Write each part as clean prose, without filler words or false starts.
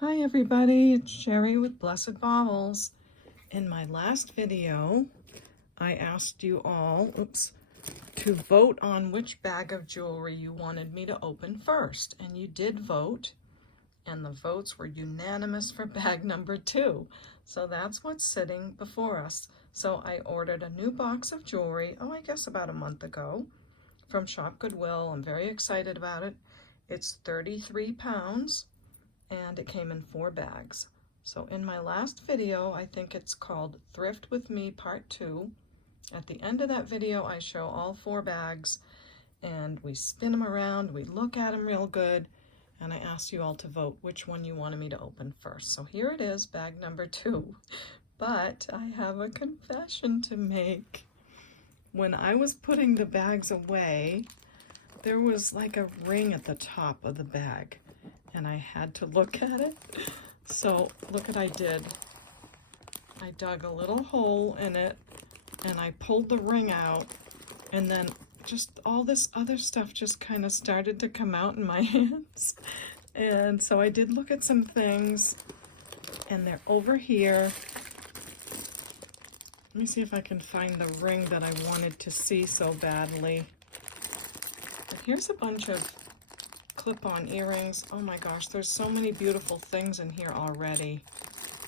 Hi everybody, it's Sherry with Blessed Baubles. In my last video, I asked you all, to vote on which bag of jewelry you wanted me to open first. And you did vote, and the votes were unanimous for bag number 2. So that's what's sitting before us. So I ordered a new box of jewelry, I guess about a month ago, from Shop Goodwill. I'm very excited about it. It's 33 pounds. And it came in 4 bags. So in my last video, I think it's called Thrift with Me Part 2. At the end of that video, I show all 4 bags and we spin them around, we look at them real good, and I asked you all to vote which one you wanted me to open first. So here it is, bag number 2. But I have a confession to make. When I was putting the bags away, there was like a ring at the top of the bag, and I had to look at it. So look what I did. I dug a little hole in it and I pulled the ring out, and then just all this other stuff just kind of started to come out in my hands. And so I did look at some things, and they're over here. Let me see if I can find the ring that I wanted to see so badly. But here's a bunch of clip-on earrings. Oh my gosh, there's so many beautiful things in here already.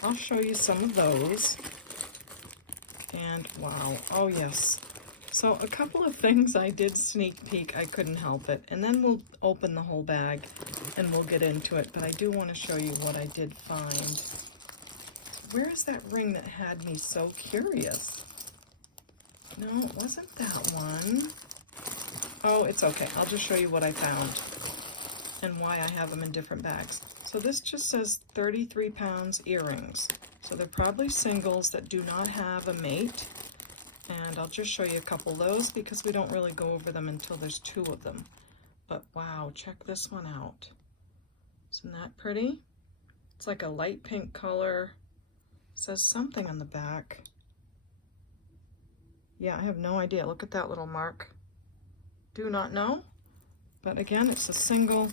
I'll show you some of those. And wow, oh yes. So a couple of things I did sneak peek, I couldn't help it. And then we'll open the whole bag and we'll get into it. But I do want to show you what I did find. Where is that ring that had me so curious? No, it wasn't that one. Oh, it's okay. I'll just show you what I found and why I have them in different bags. So this just says 33 pounds earrings. So they're probably singles that do not have a mate. And I'll just show you a couple of those because we don't really go over them until there's 2 of them. But wow, check this one out. Isn't that pretty? It's like a light pink color. It says something on the back. Yeah, I have no idea. Look at that little mark. Do not know. But again, it's a single.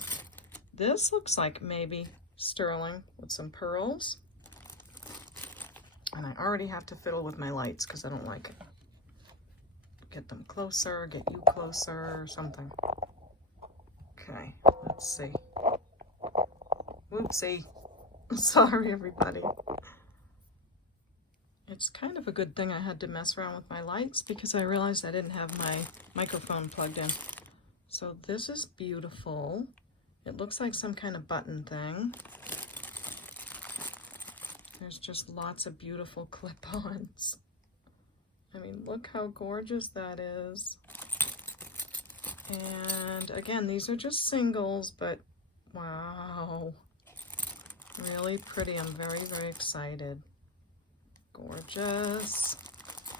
This looks like maybe sterling with some pearls. And I already have to fiddle with my lights because I don't like it. Get them closer, get you closer, or something. Okay, let's see. Whoopsie. Sorry, everybody. It's kind of a good thing I had to mess around with my lights because I realized I didn't have my microphone plugged in. So this is beautiful. It looks like some kind of button thing. There's just lots of beautiful clip-ons. I mean, look how gorgeous that is. And again, these are just singles, but wow. Really pretty. I'm very, very excited. Gorgeous.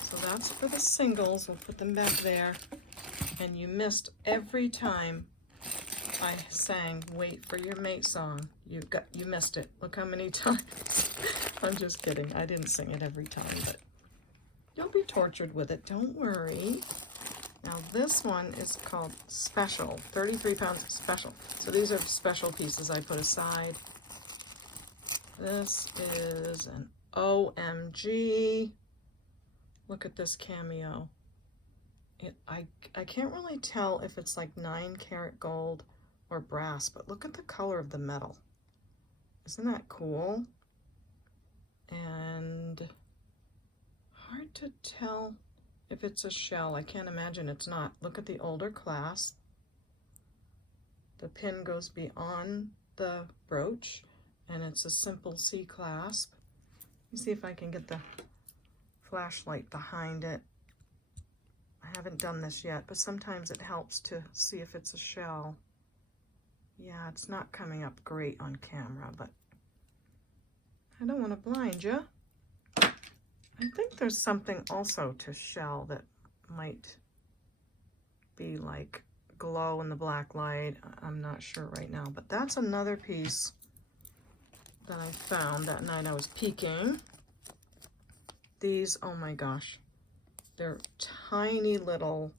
So that's for the singles. We'll put them back there. And you missed every time I sang "Wait for Your Mate" song. You missed it. Look how many times. I'm just kidding. I didn't sing it every time, but you'll be tortured with it. Don't worry. Now this one is called Special. 33 pounds special. So these are special pieces I put aside. This is an OMG. Look at this cameo. I can't really tell if it's like 9-karat gold or brass, but look at the color of the metal. Isn't that cool? And hard to tell if it's a shell. I can't imagine it's not. Look at the older clasp. The pin goes beyond the brooch, and it's a simple C clasp. Let me see if I can get the flashlight behind it. I haven't done this yet, but sometimes it helps to see if it's a shell. Yeah, it's not coming up great on camera, but I don't want to blind you. I think there's something also to shell that might be like glow in the black light. I'm not sure right now, but that's another piece that I found that night I was peeking. These, oh my gosh. They're tiny little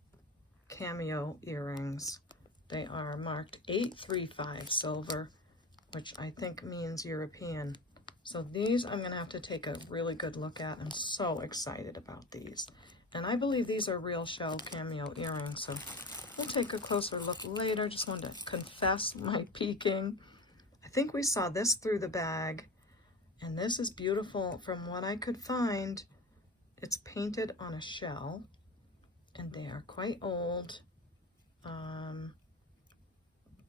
cameo earrings. They are marked 835 silver, which I think means European. So these I'm going to have to take a really good look at. I'm so excited about these. And I believe these are real shell cameo earrings, so we'll take a closer look later. Just wanted to confess my peeking. I think we saw this through the bag, and this is beautiful. From what I could find, it's painted on a shell, and they are quite old.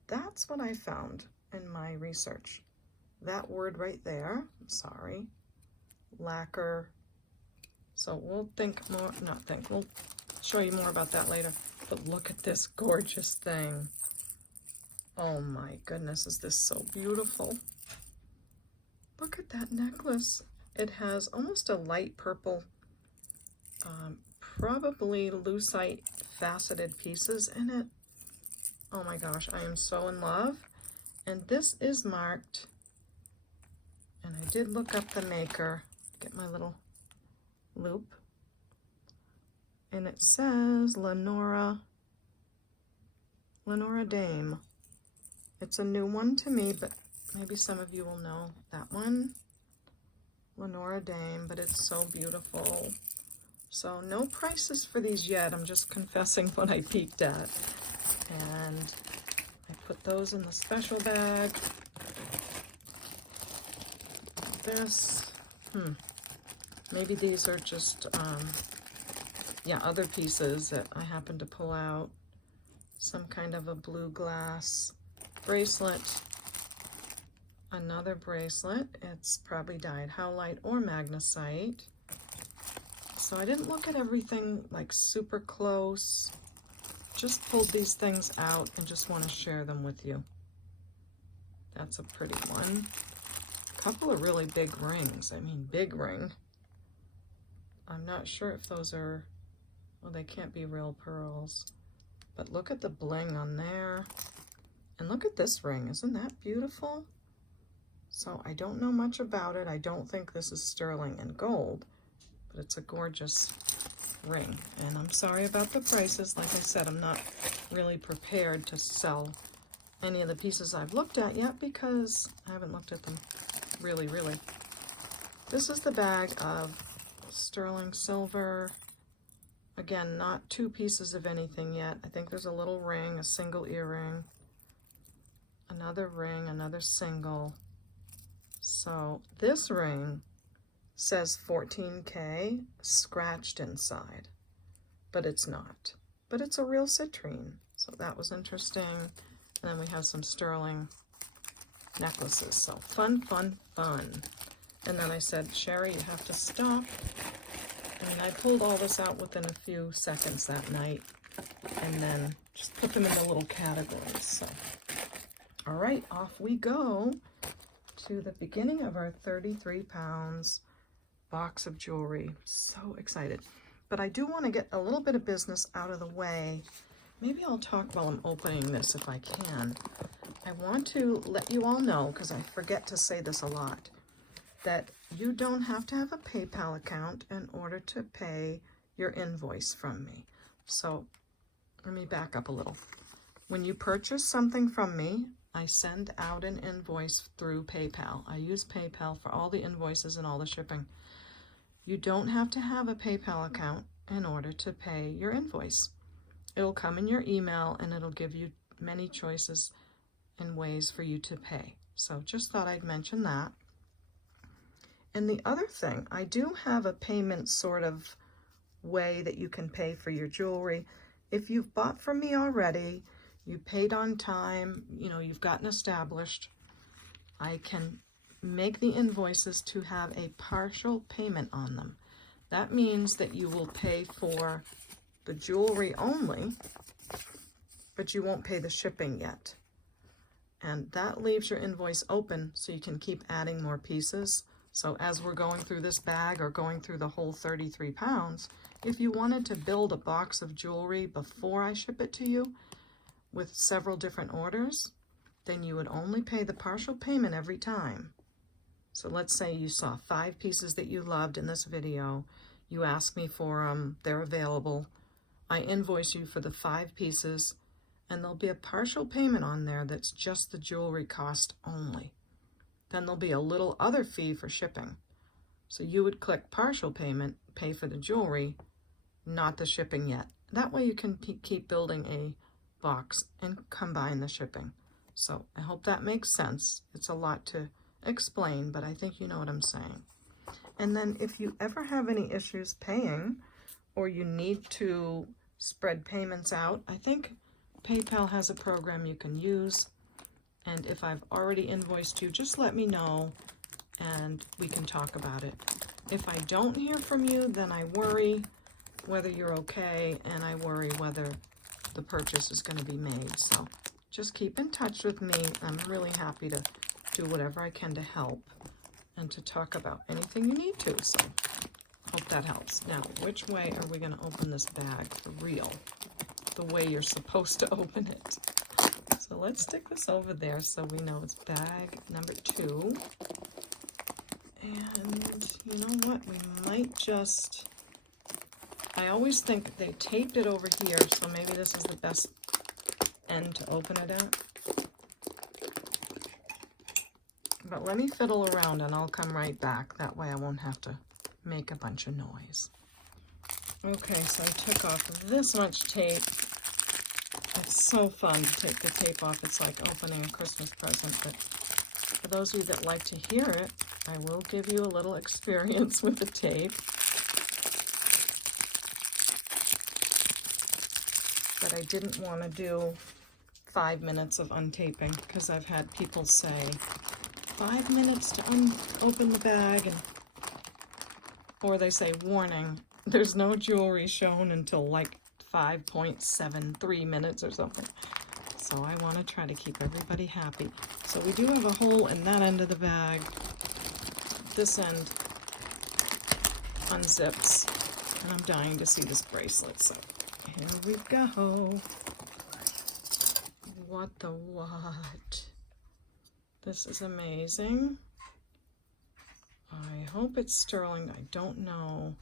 That's what I found in my research. That word right there, sorry, lacquer. So we'll think more, not think, we'll show you more about that later. But look at this gorgeous thing. Oh my goodness, is this so beautiful? Look at that necklace. It has almost a light purple, probably lucite faceted pieces in it. Oh my gosh, I am so in love. And this is marked, and I did look up the maker, get my little loop, and it says Lenora Dame. It's a new one to me, but maybe some of you will know that one. Lenora Dame, but it's so beautiful. So no prices for these yet. I'm just confessing what I peeked at. And I put those in the special bag. This, maybe these are just, yeah, other pieces that I happen to pull out. Some kind of a blue glass bracelet. Another bracelet. It's probably dyed howlite or magnesite. So I didn't look at everything like super close. Just pulled these things out and just want to share them with you. That's a pretty one. A couple of really big rings. I mean, big ring. I'm not sure if those are, well, they can't be real pearls. But look at the bling on there. And look at this ring. Isn't that beautiful? So I don't know much about it. I don't think this is sterling and gold, but it's a gorgeous ring. And I'm sorry about the prices. Like I said, I'm not really prepared to sell any of the pieces I've looked at yet because I haven't looked at them really. This is the bag of sterling silver. Again, not two pieces of anything yet. I think there's a little ring, a single earring, another ring, another single. So this ring says 14K scratched inside, but it's not. But it's a real citrine, so that was interesting. And then we have some sterling necklaces. So fun. And then I said, Sherry, you have to stop. And I pulled all this out within a few seconds that night, and then just put them in the little categories. So, all right, off we go to the beginning of our 33 pounds box of jewelry. So excited. But I do want to get a little bit of business out of the way. Maybe I'll talk while I'm opening this if I can. I want to let you all know, because I forget to say this a lot, that you don't have to have a PayPal account in order to pay your invoice from me. So let me back up a little. When you purchase something from me, I send out an invoice through PayPal. I use PayPal for all the invoices and all the shipping. You don't have to have a PayPal account in order to pay your invoice. It'll come in your email and it'll give you many choices and ways for you to pay. So just thought I'd mention that. And the other thing, I do have a payment sort of way that you can pay for your jewelry. If you've bought from me already, you paid on time, you know, you've gotten established, I can make the invoices to have a partial payment on them. That means that you will pay for the jewelry only, but you won't pay the shipping yet. And that leaves your invoice open so you can keep adding more pieces. So as we're going through this bag or going through the whole 33 pounds, if you wanted to build a box of jewelry before I ship it to you with several different orders, then you would only pay the partial payment every time. So let's say you saw 5 pieces that you loved in this video. You ask me for them, they're available. I invoice you for the 5 pieces, and there'll be a partial payment on there that's just the jewelry cost only. Then there'll be a little other fee for shipping. So you would click partial payment, pay for the jewelry, not the shipping yet. That way you can keep building a box and combine the shipping. So I hope that makes sense. It's a lot to explain, but I think you know what I'm saying. And then if you ever have any issues paying, or you need to spread payments out, I think PayPal has a program you can use. And if I've already invoiced you, just let me know and we can talk about it. If I don't hear from you, then I worry whether you're okay, and I worry whether the purchase is going to be made. So just keep in touch with me. I'm really happy to do whatever I can to help and to talk about anything you need to. So hope that helps. Now, which way are we going to open this bag for real? The way you're supposed to open it. So let's stick this over there so we know it's bag number 2. And you know what? We might just... I always think they taped it over here, so maybe this is the best end to open it at. But let me fiddle around and I'll come right back. That way I won't have to make a bunch of noise. Okay, so I took off this much tape. It's so fun to take the tape off. It's like opening a Christmas present. But for those of you that like to hear it, I will give you a little experience with the tape. But I didn't want to do 5 minutes of untaping because I've had people say 5 minutes to open the bag, and or they say warning, there's no jewelry shown until like 5.73 minutes or something. So I want to try to keep everybody happy. So we do have a hole in that end of the bag. This end unzips, and I'm dying to see this bracelet. So here we go. What the what? This is amazing. I hope it's sterling. I don't know.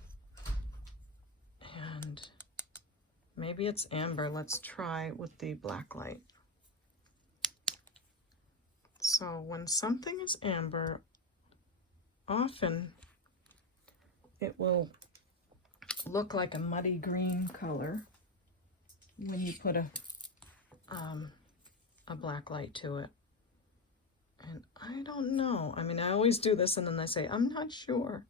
And maybe it's amber. Let's try with the black light. So when something is amber, often it will look like a muddy green color when you put a black light to it. And I don't know. I mean, I always do this and then I say, I'm not sure.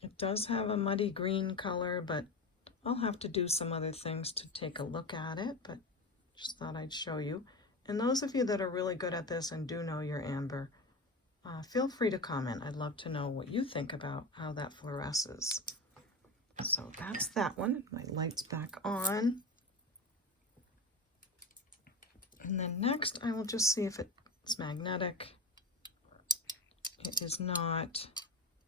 It does have a muddy green color, but I'll have to do some other things to take a look at it, but just thought I'd show you. And those of you that are really good at this and do know your amber, feel free to comment. I'd love to know what you think about how that fluoresces. So that's that one. My light's back on. And then next I will just see if it's magnetic. It is not.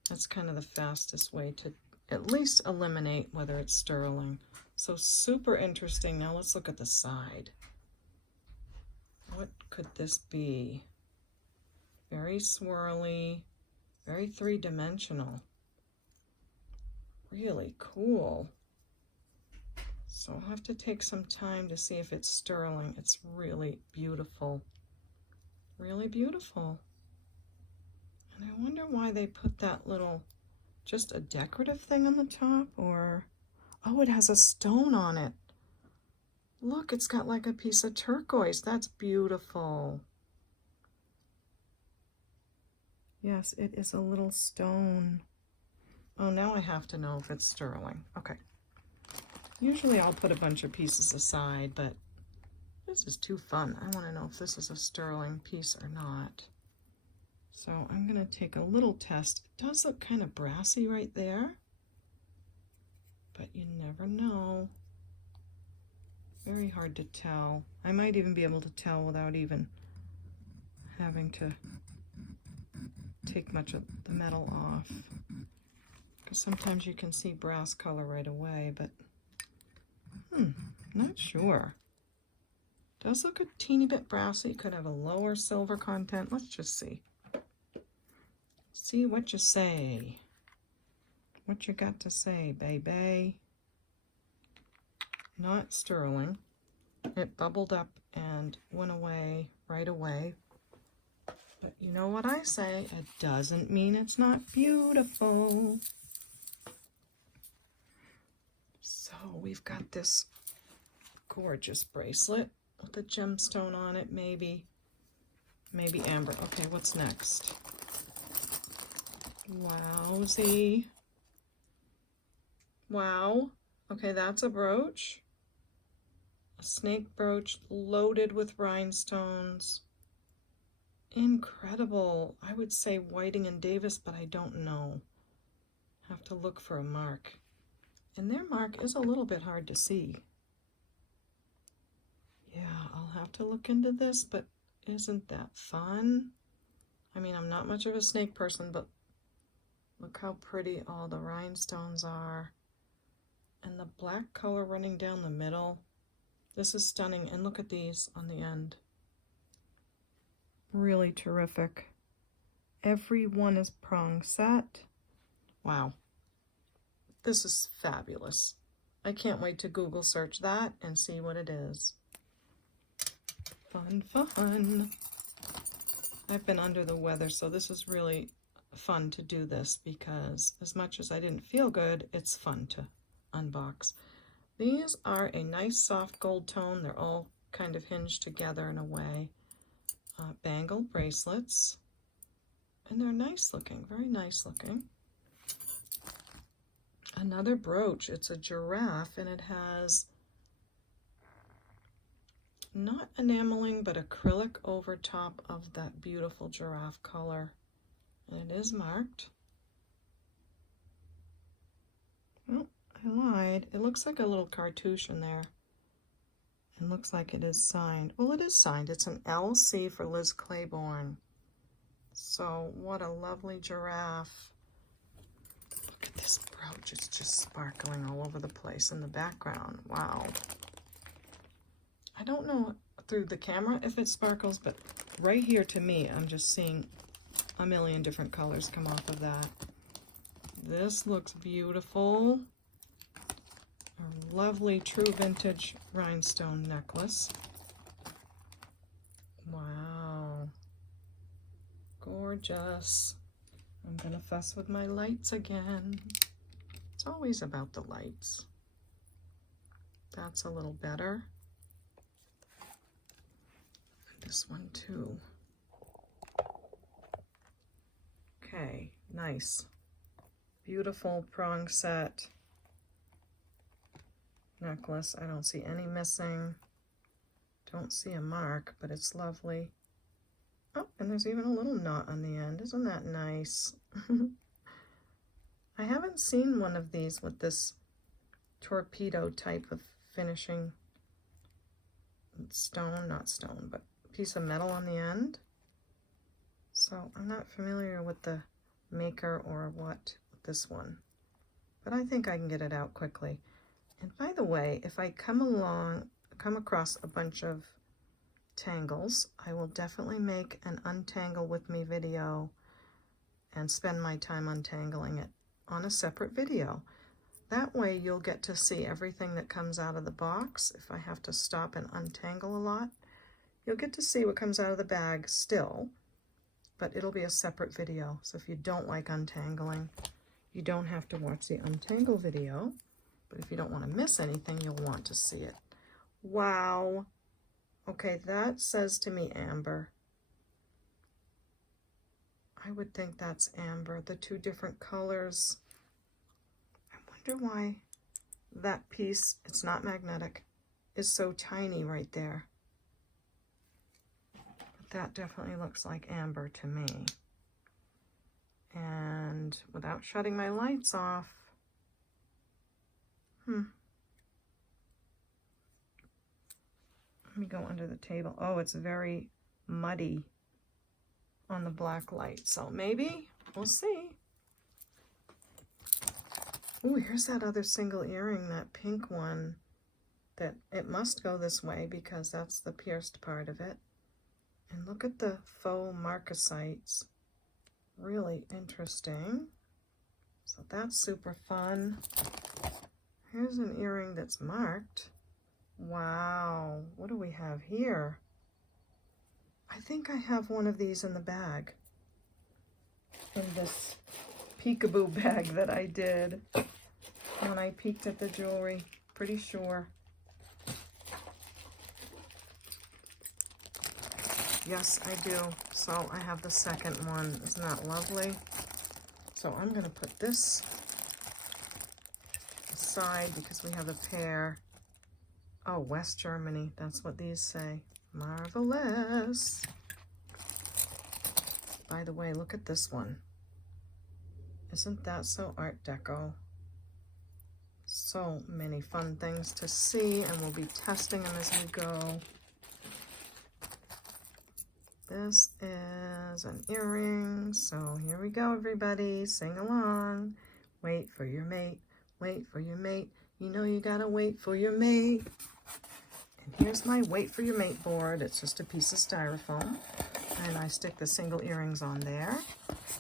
That's kind of the fastest way to at least eliminate whether it's sterling. So super interesting. Now let's look at the side. What could this be? Very swirly, very three-dimensional. Really cool. So I'll have to take some time to see if it's sterling. It's really beautiful. Really beautiful. And I wonder why they put that little, just a decorative thing on the top, or, oh, it has a stone on it. Look, it's got like a piece of turquoise. That's beautiful. Yes, it is a little stone. Oh, now I have to know if it's sterling. Okay. Usually I'll put a bunch of pieces aside, but this is too fun. I want to know if this is a sterling piece or not. So I'm going to take a little test. It does look kind of brassy right there, but you never know. Very hard to tell. I might even be able to tell without even having to take much of the metal off, because sometimes you can see brass color right away, but not sure. Does look a teeny bit brassy. Could have a lower silver content. Let's just see. See what you say. What you got to say, baby? Not sterling. It bubbled up and went away right away. But you know what I say, it doesn't mean it's not beautiful. So we've got this gorgeous bracelet with a gemstone on it, maybe amber. Okay, what's next? Wowsy. Wow. Okay, that's a brooch. A snake brooch loaded with rhinestones. Incredible. I would say Whiting and Davis, but I don't know. Have to look for a mark. And their mark is a little bit hard to see. Yeah, I'll have to look into this, but isn't that fun? I mean, I'm not much of a snake person, but look how pretty all the rhinestones are. And the black color running down the middle. This is stunning. And look at these on the end. Really terrific. Every one is prong set. Wow. This is fabulous. I can't wait to Google search that and see what it is. Fun, fun. I've been under the weather, so this is really fun to do this because as much as I didn't feel good, it's fun to unbox. These are a nice soft gold tone. They're all kind of hinged together in a way. Bangle bracelets. And they're nice looking, very nice looking. Another brooch. It's a giraffe and it has not enameling but acrylic over top of that beautiful giraffe color. And it is marked. Oh, I lied. It looks like a little cartouche in there. It looks like it is signed. Well, it is signed. It's an LC for Liz Claiborne. So what a lovely giraffe. Look at this brooch. It's just sparkling all over the place in the background. Wow. I don't know through the camera if it sparkles, but right here to me, I'm just seeing a million different colors come off of that. This looks beautiful. A lovely true vintage rhinestone necklace. Wow. Gorgeous. I'm gonna fuss with my lights again. It's always about the lights. That's a little better. This one too. Okay, nice. Beautiful prong set necklace. I don't see any missing. Don't see a mark, but it's lovely. Oh, and there's even a little knot on the end. Isn't that nice? I haven't seen one of these with this torpedo type of finishing stone, not stone, but piece of metal on the end. So I'm not familiar with the maker or what this one, but I think I can get it out quickly. And by the way, if I come across a bunch of tangles, I will definitely make an untangle with me video and spend my time untangling it on a separate video. That way you'll get to see everything that comes out of the box. If I have to stop and untangle a lot, you'll get to see what comes out of the bag still, but it'll be a separate video. So if you don't like untangling, you don't have to watch the untangle video, but if you don't want to miss anything, you'll want to see it. Wow. Okay, that says to me amber. I would think that's amber. The two different colors. I wonder why that piece, it's not magnetic, is so tiny right there. But that definitely looks like amber to me. And without shutting my lights off, let me go under the table. Oh, it's very muddy on the black light. So maybe, we'll see. Oh, here's that other single earring, that pink one. That it must go this way because that's the pierced part of it. And look at the faux marcasites. Really interesting. So that's super fun. Here's an earring that's marked. Wow, what do we have here? I think I have one of these in the bag. In this peekaboo bag that I did when I peeked at the jewelry. Pretty sure. Yes, I do. So I have the second one. Isn't that lovely? So I'm going to put this aside because we have a pair. Oh, West Germany. That's what these say. Marvelous. By the way, look at this one. Isn't that so Art Deco? So many fun things to see, and we'll be testing them as we go. This is an earring, so here we go, everybody. Sing along. Wait for your mate. Wait for your mate. You know you gotta wait for your mate. And here's my wait for your mate board. It's just a piece of styrofoam, and I stick the single earrings on there.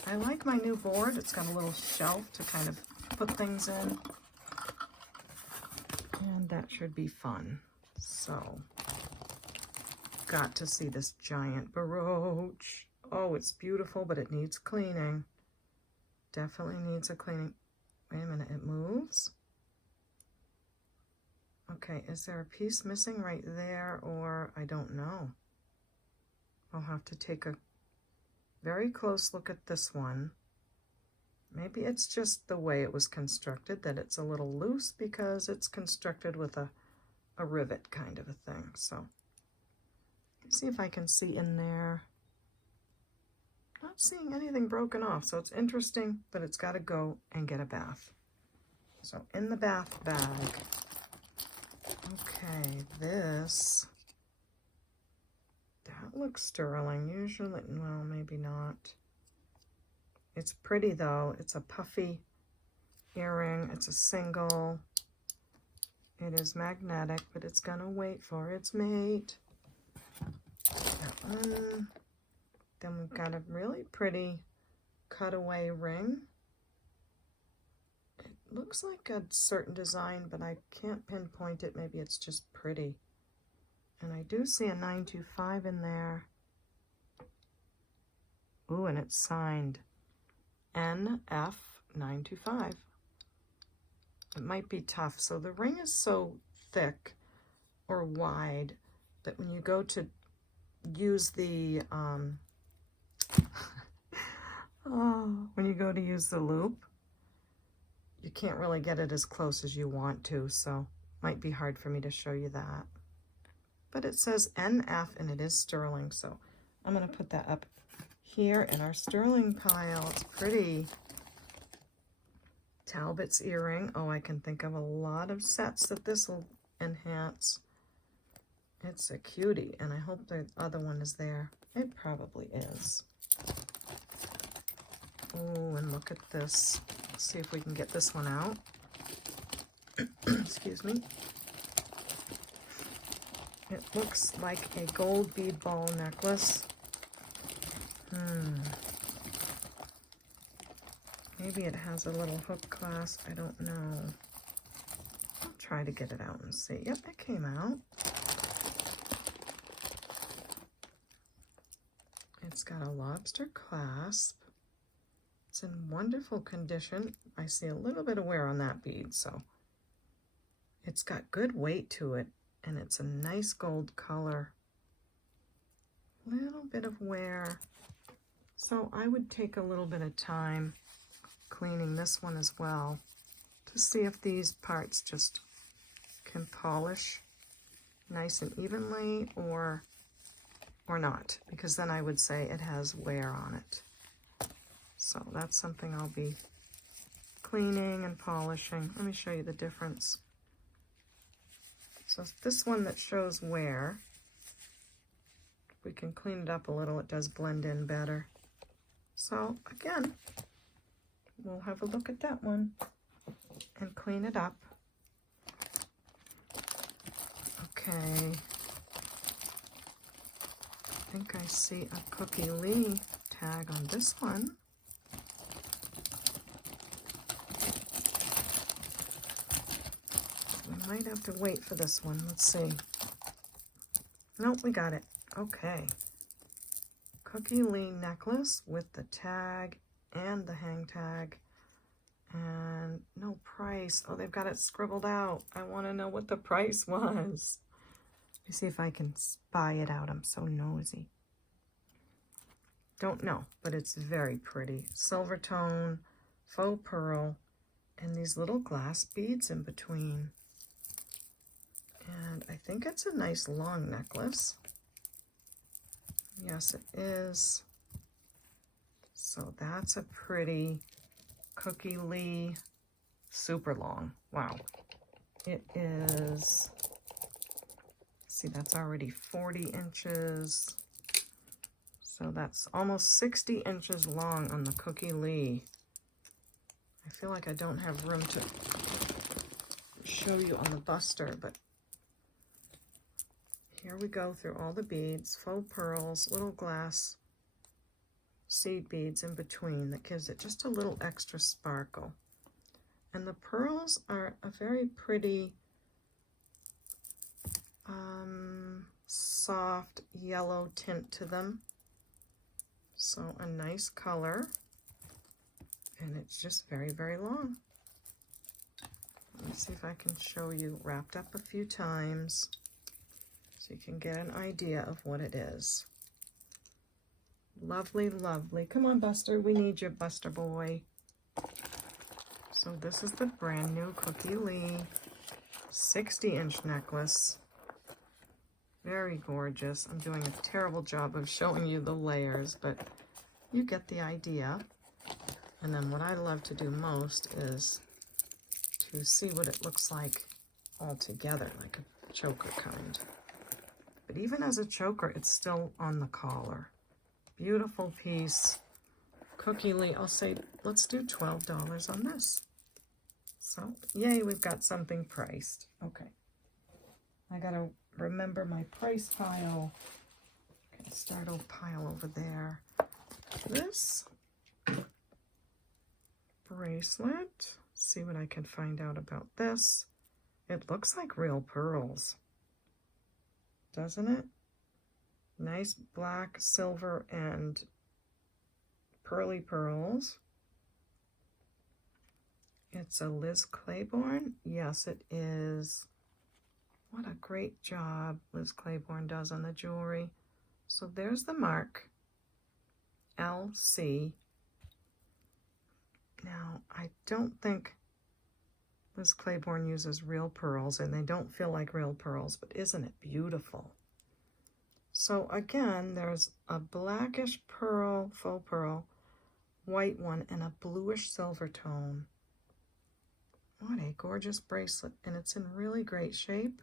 I like my new board. It's got a little shelf to kind of put things in, and that should be fun. So, got to see this giant brooch. Oh, it's beautiful, but it needs cleaning. Definitely needs a cleaning. Wait a minute, it moves. Okay, is there a piece missing right there, or I don't know. I'll have to take a very close look at this one. Maybe it's just the way it was constructed, that it's a little loose because it's constructed with a rivet kind of a thing. So, let's see if I can see in there. Not seeing anything broken off, so it's interesting, but it's got to go and get a bath. So, in the bath bag. Okay, this, that looks sterling. Usually, well, maybe not. It's pretty though. It's a puffy earring. It's a single. It is magnetic, but it's gonna wait for its mate. That one. Then we've got a really pretty cutaway ring. It looks like a certain design, but I can't pinpoint it. Maybe it's just pretty. And I do see a 925 in there. Ooh, and it's signed NF925. It might be tough. So the ring is so thick or wide that when you go to use the when you go to use the loop, you can't really get it as close as you want to, so might be hard for me to show you that. But it says NF and it is sterling, so I'm going to put that up here in our sterling pile. It's pretty. Talbot's earring. Oh, I can think of a lot of sets that this will enhance. It's a cutie, and I hope the other one is there. It probably is. Oh, and look at this. Let's see if we can get this one out. Excuse me. It looks like a gold bead ball necklace. Maybe it has a little hook clasp. I don't know. I'll try to get it out and see. Yep, it came out. It's got a lobster clasp. It's in wonderful condition. I see a little bit of wear on that bead, so it's got good weight to it, and it's a nice gold color. Little bit of wear. So I would take a little bit of time cleaning this one as well to see if these parts just can polish nice and evenly or not, because then I would say it has wear on it. So that's something I'll be cleaning and polishing. Let me show you the difference. So this one that shows wear, we can clean it up a little. It does blend in better. So again, we'll have a look at that one and clean it up. Okay. I think I see a Cookie Lee tag on this one. Let me I might have to wait for this one. Let's see. Nope, we got it. Okay. Cookie Lee necklace with the tag and the hang tag. And no price. Oh, they've got it scribbled out. I want to know what the price was. Let me see if I can spy it out. I'm so nosy. Don't know, but it's very pretty. Silver tone, faux pearl, and these little glass beads in between. And I think it's a nice long necklace. Yes, it is. So that's a pretty Cookie Lee, super long. Wow. It is, see, that's already 40 inches. So that's almost 60 inches long on the Cookie Lee. I feel like I don't have room to show you on the buster, but here we go through all the beads, faux pearls, little glass seed beads in between that gives it just a little extra sparkle. And the pearls are a very pretty soft yellow tint to them. So a nice color, and it's just very, very long. Let me see if I can show you wrapped up a few times so you can get an idea of what it is. Lovely, lovely. Come on, Buster. We need you, Buster boy. So this is the brand new Cookie Lee 60-inch necklace. Very gorgeous. I'm doing a terrible job of showing you the layers, but you get the idea. And then what I love to do most is to see what it looks like all together, like a choker kind. But even as a choker, it's still on the collar. Beautiful piece. Cookie Lee, I'll say, let's do $12 on this. So, yay, we've got something priced. Okay. I gotta remember my price pile. Okay, start a pile over there. This bracelet, see what I can find out about this. It looks like real pearls, doesn't it? Nice black, silver, and pearly pearls. It's a Liz Claiborne. Yes, it is. What a great job Liz Claiborne does on the jewelry. So there's the mark, LC. Now, I don't think Liz Claiborne uses real pearls, and they don't feel like real pearls, but isn't it beautiful? So again, there's a blackish pearl, faux pearl, white one, and a bluish silver tone. What a gorgeous bracelet, and it's in really great shape.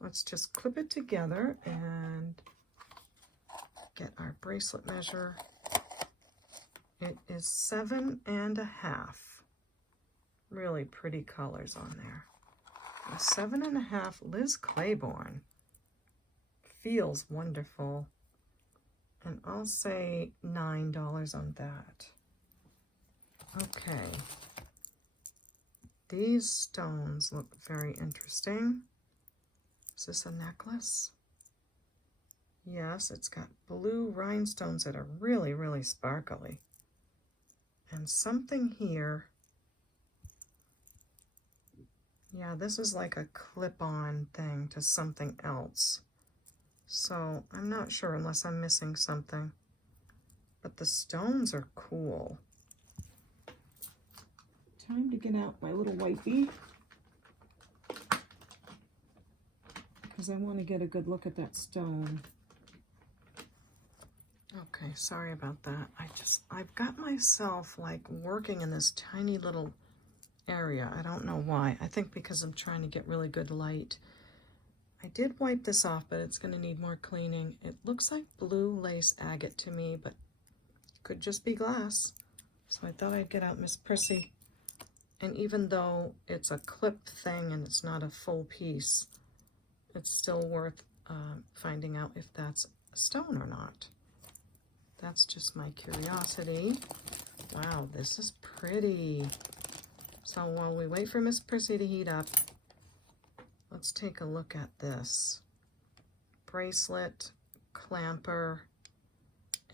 Let's just clip it together and get our bracelet measure. It is 7.5. Really pretty colors on there. A 7.5 Liz Claiborne. Feels wonderful. And I'll say $9 on that. Okay. These stones look very interesting. Is this a necklace? Yes, it's got blue rhinestones that are really, really sparkly. And something here. Yeah, this is like a clip-on thing to something else. So I'm not sure unless I'm missing something. But the stones are cool. Time to get out my little wipey, because I want to get a good look at that stone. Okay, sorry about that. I've got myself like working in this tiny little area. I don't know why. I think because I'm trying to get really good light. I did wipe this off, but it's going to need more cleaning. It looks like blue lace agate to me, but could just be glass. So I thought I'd get out Miss Prissy. And even though it's a clip thing and it's not a full piece, it's still worth finding out if that's a stone or not. That's just my curiosity. Wow, this is pretty. So while we wait for Miss Prissy to heat up, let's take a look at this bracelet clamper,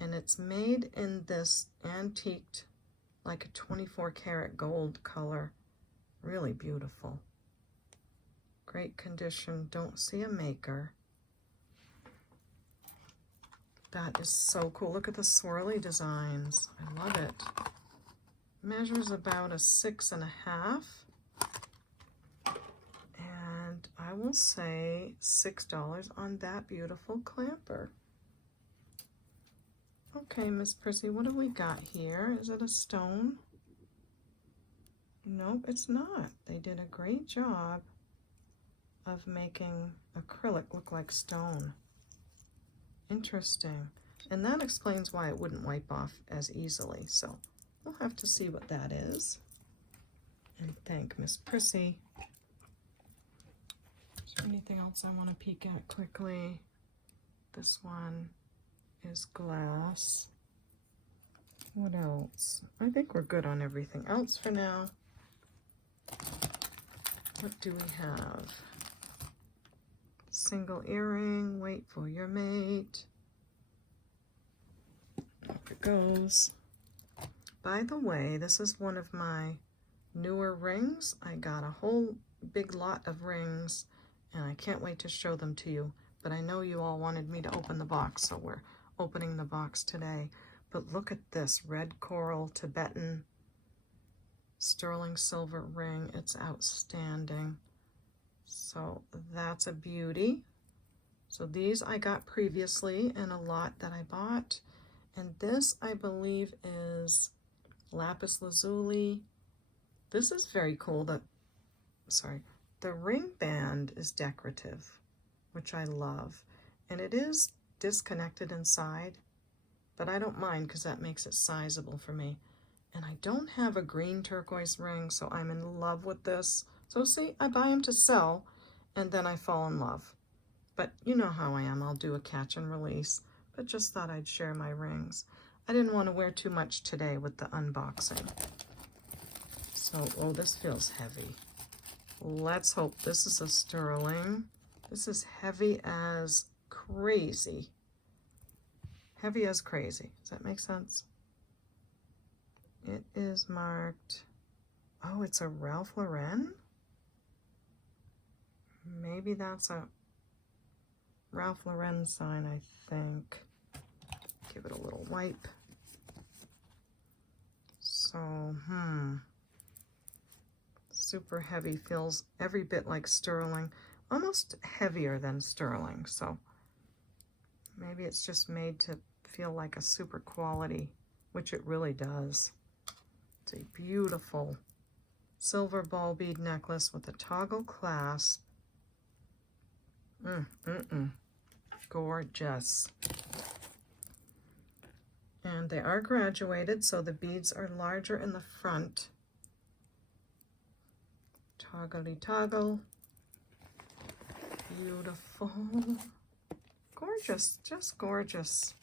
and it's made in this antiqued, like a 24 karat gold color. Really beautiful. Great condition. Don't see a maker. That is so cool. Look at the swirly designs. I love it. Measures about a 6.5. And I will say $6 on that beautiful clamper. Okay, Miss Prissy, what have we got here? Is it a stone? Nope, it's not. They did a great job of making acrylic look like stone. Interesting. And that explains why it wouldn't wipe off as easily. So we'll have to see what that is. And thank Miss Prissy. Is there anything else I want to peek at quickly? This one is glass. What else? I think we're good on everything else for now. What do we have? Single earring, wait for your mate. Up it goes. By the way, this is one of my newer rings. I got a whole big lot of rings, and I can't wait to show them to you. But I know you all wanted me to open the box, so we're opening the box today. But look at this red coral Tibetan sterling silver ring. It's outstanding. So that's a beauty. So these I got previously in a lot that I bought. And this, I believe, is lapis lazuli. This is very cool. The ring band is decorative, which I love. And it is disconnected inside, but I don't mind because that makes it sizable for me. And I don't have a green turquoise ring, so I'm in love with this. So see, I buy them to sell, and then I fall in love. But you know how I am. I'll do a catch and release, but just thought I'd share my rings. I didn't want to wear too much today with the unboxing. So, oh, this feels heavy. Let's hope this is a sterling. This is heavy as crazy. Heavy as crazy. Does that make sense? It is marked, oh, it's a Ralph Lauren? Maybe that's a Ralph Lauren sign, I think. Give it a little wipe. So, super heavy, feels every bit like sterling, almost heavier than sterling. So maybe it's just made to feel like a super quality, which it really does. It's a beautiful silver ball bead necklace with a toggle clasp. Gorgeous. And they are graduated, so the beads are larger in the front. Toggly toggle. Beautiful. Gorgeous, just gorgeous.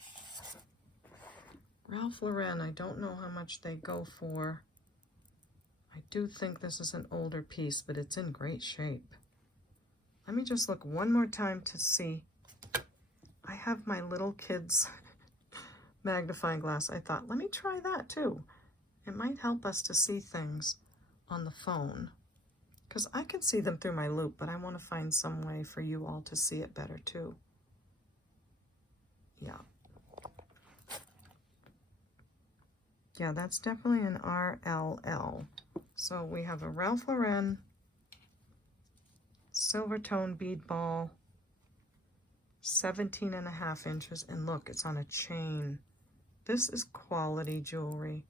Ralph Lauren, I don't know how much they go for. I do think this is an older piece, but it's in great shape. Let me just look one more time to see. I have my little kids magnifying glass. I thought, let me try that too. It might help us to see things on the phone, because I can see them through my loop, but I want to find some way for you all to see it better too. Yeah, that's definitely an RLL. So we have a Ralph Lauren silver tone bead ball, 17.5 inches, and look, it's on a chain. This is quality jewelry.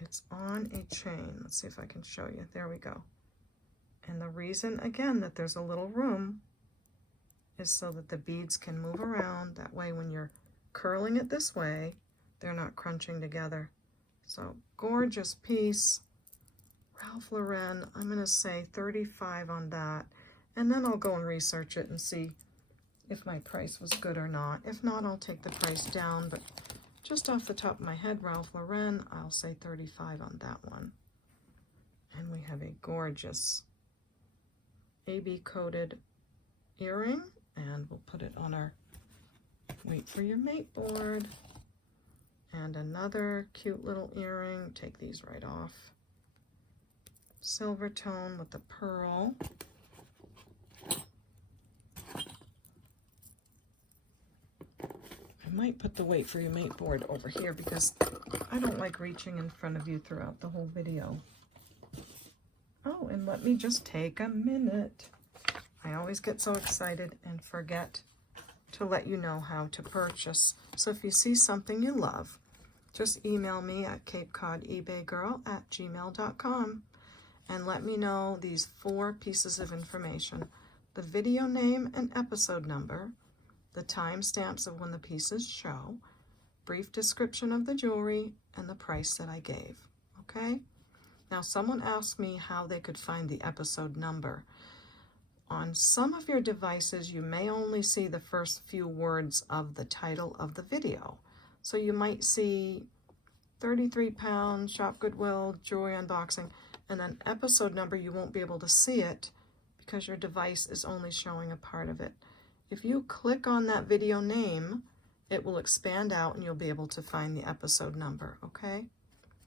It's on a chain. Let's see if I can show you. There we go. And the reason, again, that there's a little room is so that the beads can move around. That way, when you're curling it this way, they're not crunching together. So, gorgeous piece. Ralph Lauren, I'm going to say $35 on that. And then I'll go and research it and see if my price was good or not. If not, I'll take the price down. But just off the top of my head, Ralph Lauren, I'll say $35 on that one. And we have a gorgeous AB coated earring, and we'll put it on our Wait for Your Mate board. And another cute little earring. Take these right off. Silver tone with the pearl. I might put the Wait for Your Mate board over here because I don't like reaching in front of you throughout the whole video. Oh, and let me just take a minute. I always get so excited and forget to let you know how to purchase. So if you see something you love, just email me at CapeCodEbayGirl@gmail.com and let me know these 4 pieces of information: the video name and episode number, the timestamps of when the pieces show, brief description of the jewelry, and the price that I gave. Okay? Now, someone asked me how they could find the episode number. On some of your devices, you may only see the first few words of the title of the video. So you might see 33 pounds, Shop Goodwill, jewelry unboxing, and then episode number, you won't be able to see it because your device is only showing a part of it. If you click on that video name, it will expand out and you'll be able to find the episode number, okay?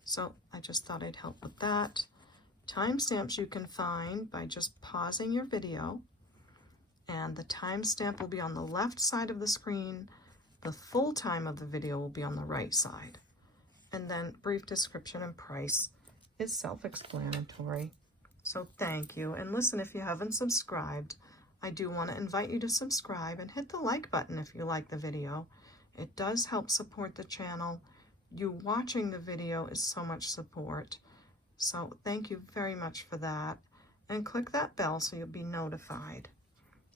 So I just thought I'd help with that. Timestamps you can find by just pausing your video, and the timestamp will be on the left side of the screen. The full time of the video will be on the right side. And then brief description and price is self-explanatory. So thank you. And listen, if you haven't subscribed, I do want to invite you to subscribe and hit the like button if you like the video. It does help support the channel. You watching the video is so much support. So thank you very much for that. And click that bell so you'll be notified.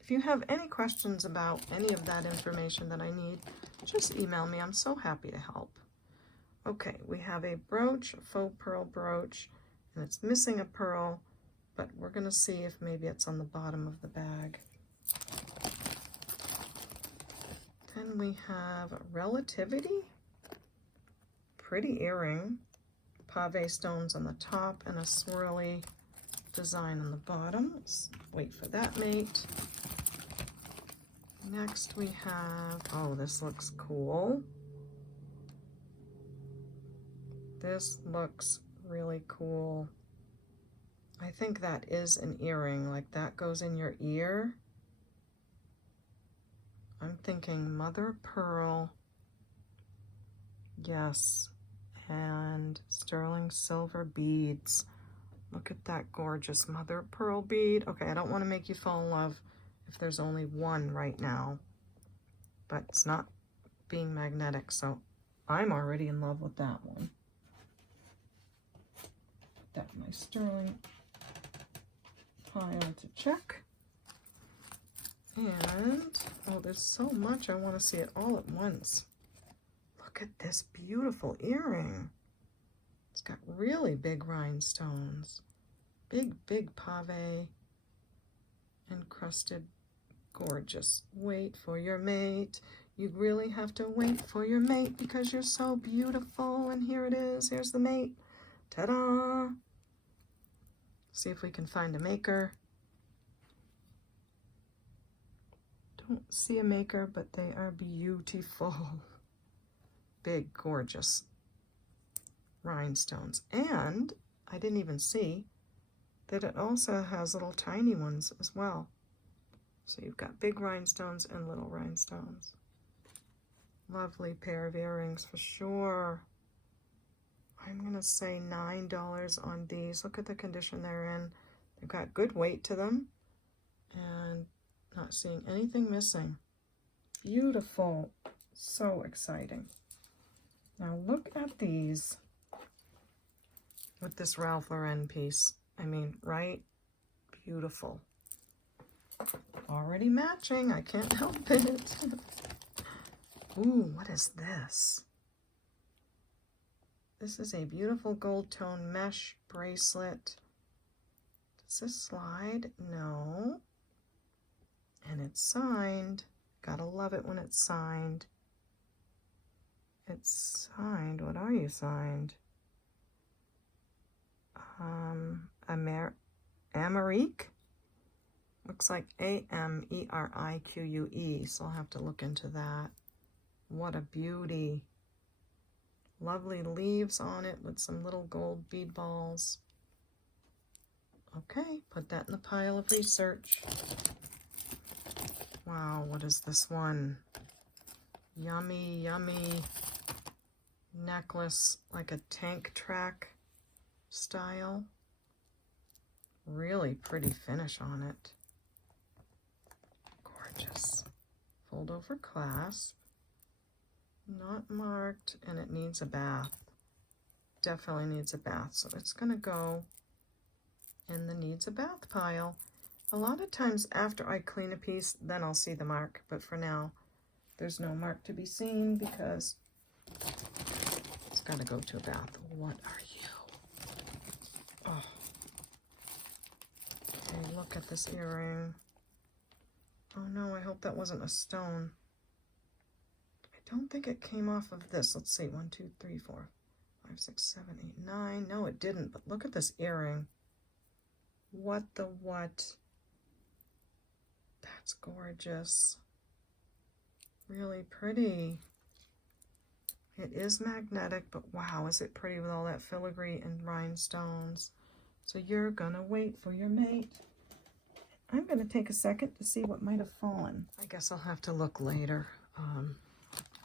If you have any questions about any of that information that I need, just email me. I'm so happy to help. Okay, we have a brooch, a faux pearl brooch, and it's missing a pearl, but we're going to see if maybe it's on the bottom of the bag. Then we have Relativity. Pretty earring, pave stones on the top, and a swirly design on the bottom. Let's wait for that mate. Next we have, oh, this looks cool. This looks really cool. I think that is an earring, like that goes in your ear. I'm thinking mother of pearl. Yes. And sterling silver beads. Look at that gorgeous mother of pearl bead. Okay, I don't want to make you fall in love if there's only one right now, but it's not being magnetic, so I'm already in love with that one. Put that in my sterling pile to check. And, oh, there's so much. I want to see it all at once. Look at this beautiful earring. It's got really big rhinestones. Big, big pave. Encrusted. Gorgeous. Wait for your mate. You really have to wait for your mate because you're so beautiful. And here it is. Here's the mate. Ta-da! See if we can find a maker. Don't see a maker, but they are beautiful. Big, gorgeous rhinestones. And I didn't even see that it also has little tiny ones as well. So you've got big rhinestones and little rhinestones. Lovely pair of earrings for sure. I'm going to say $9 on these. Look at the condition they're in. They've got good weight to them. And not seeing anything missing. Beautiful. So exciting. Now look at these with this Ralph Lauren piece. I mean, right? Beautiful. Already matching. I can't help it. Ooh, what is this? This is a beautiful gold tone mesh bracelet. Does this slide? No. And it's signed. Gotta love it when it's signed. It's signed. What are you signed? Amerique. Looks like Amerique, so I'll have to look into that. What a beauty. Lovely leaves on it with some little gold bead balls. Okay, put that in the pile of research. Wow, what is this one? Yummy, yummy necklace, like a tank track style. Really pretty finish on it. Gorgeous. Fold over clasp. Not marked, and it needs a bath. Definitely needs a bath, so it's going to go in the needs a bath pile. A lot of times after I clean a piece, then I'll see the mark, but for now there's no mark to be seen because it's got to go to a bath. What are you? Oh. Okay, look at this earring. Oh no, I hope that wasn't a stone. I don't think it came off of this. Let's see, 1, 2, 3, 4, 5, 6, 7, 8, 9. No, it didn't, but look at this earring. What the what? That's gorgeous. Really pretty. It is magnetic, but wow, is it pretty with all that filigree and rhinestones. So you're gonna wait for your mate. I'm gonna take a second to see what might have fallen. I guess I'll have to look later.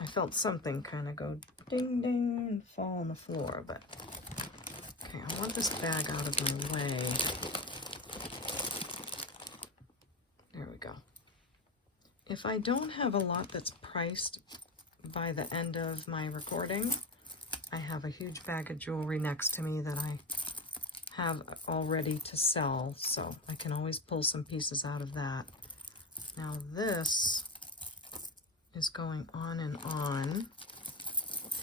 I felt something kind of go ding ding and fall on the floor, but okay, I want this bag out of my way. There we go. If I don't have a lot that's priced by the end of my recording, I have a huge bag of jewelry next to me that I have all ready to sell, so I can always pull some pieces out of that. Now this is going on and on,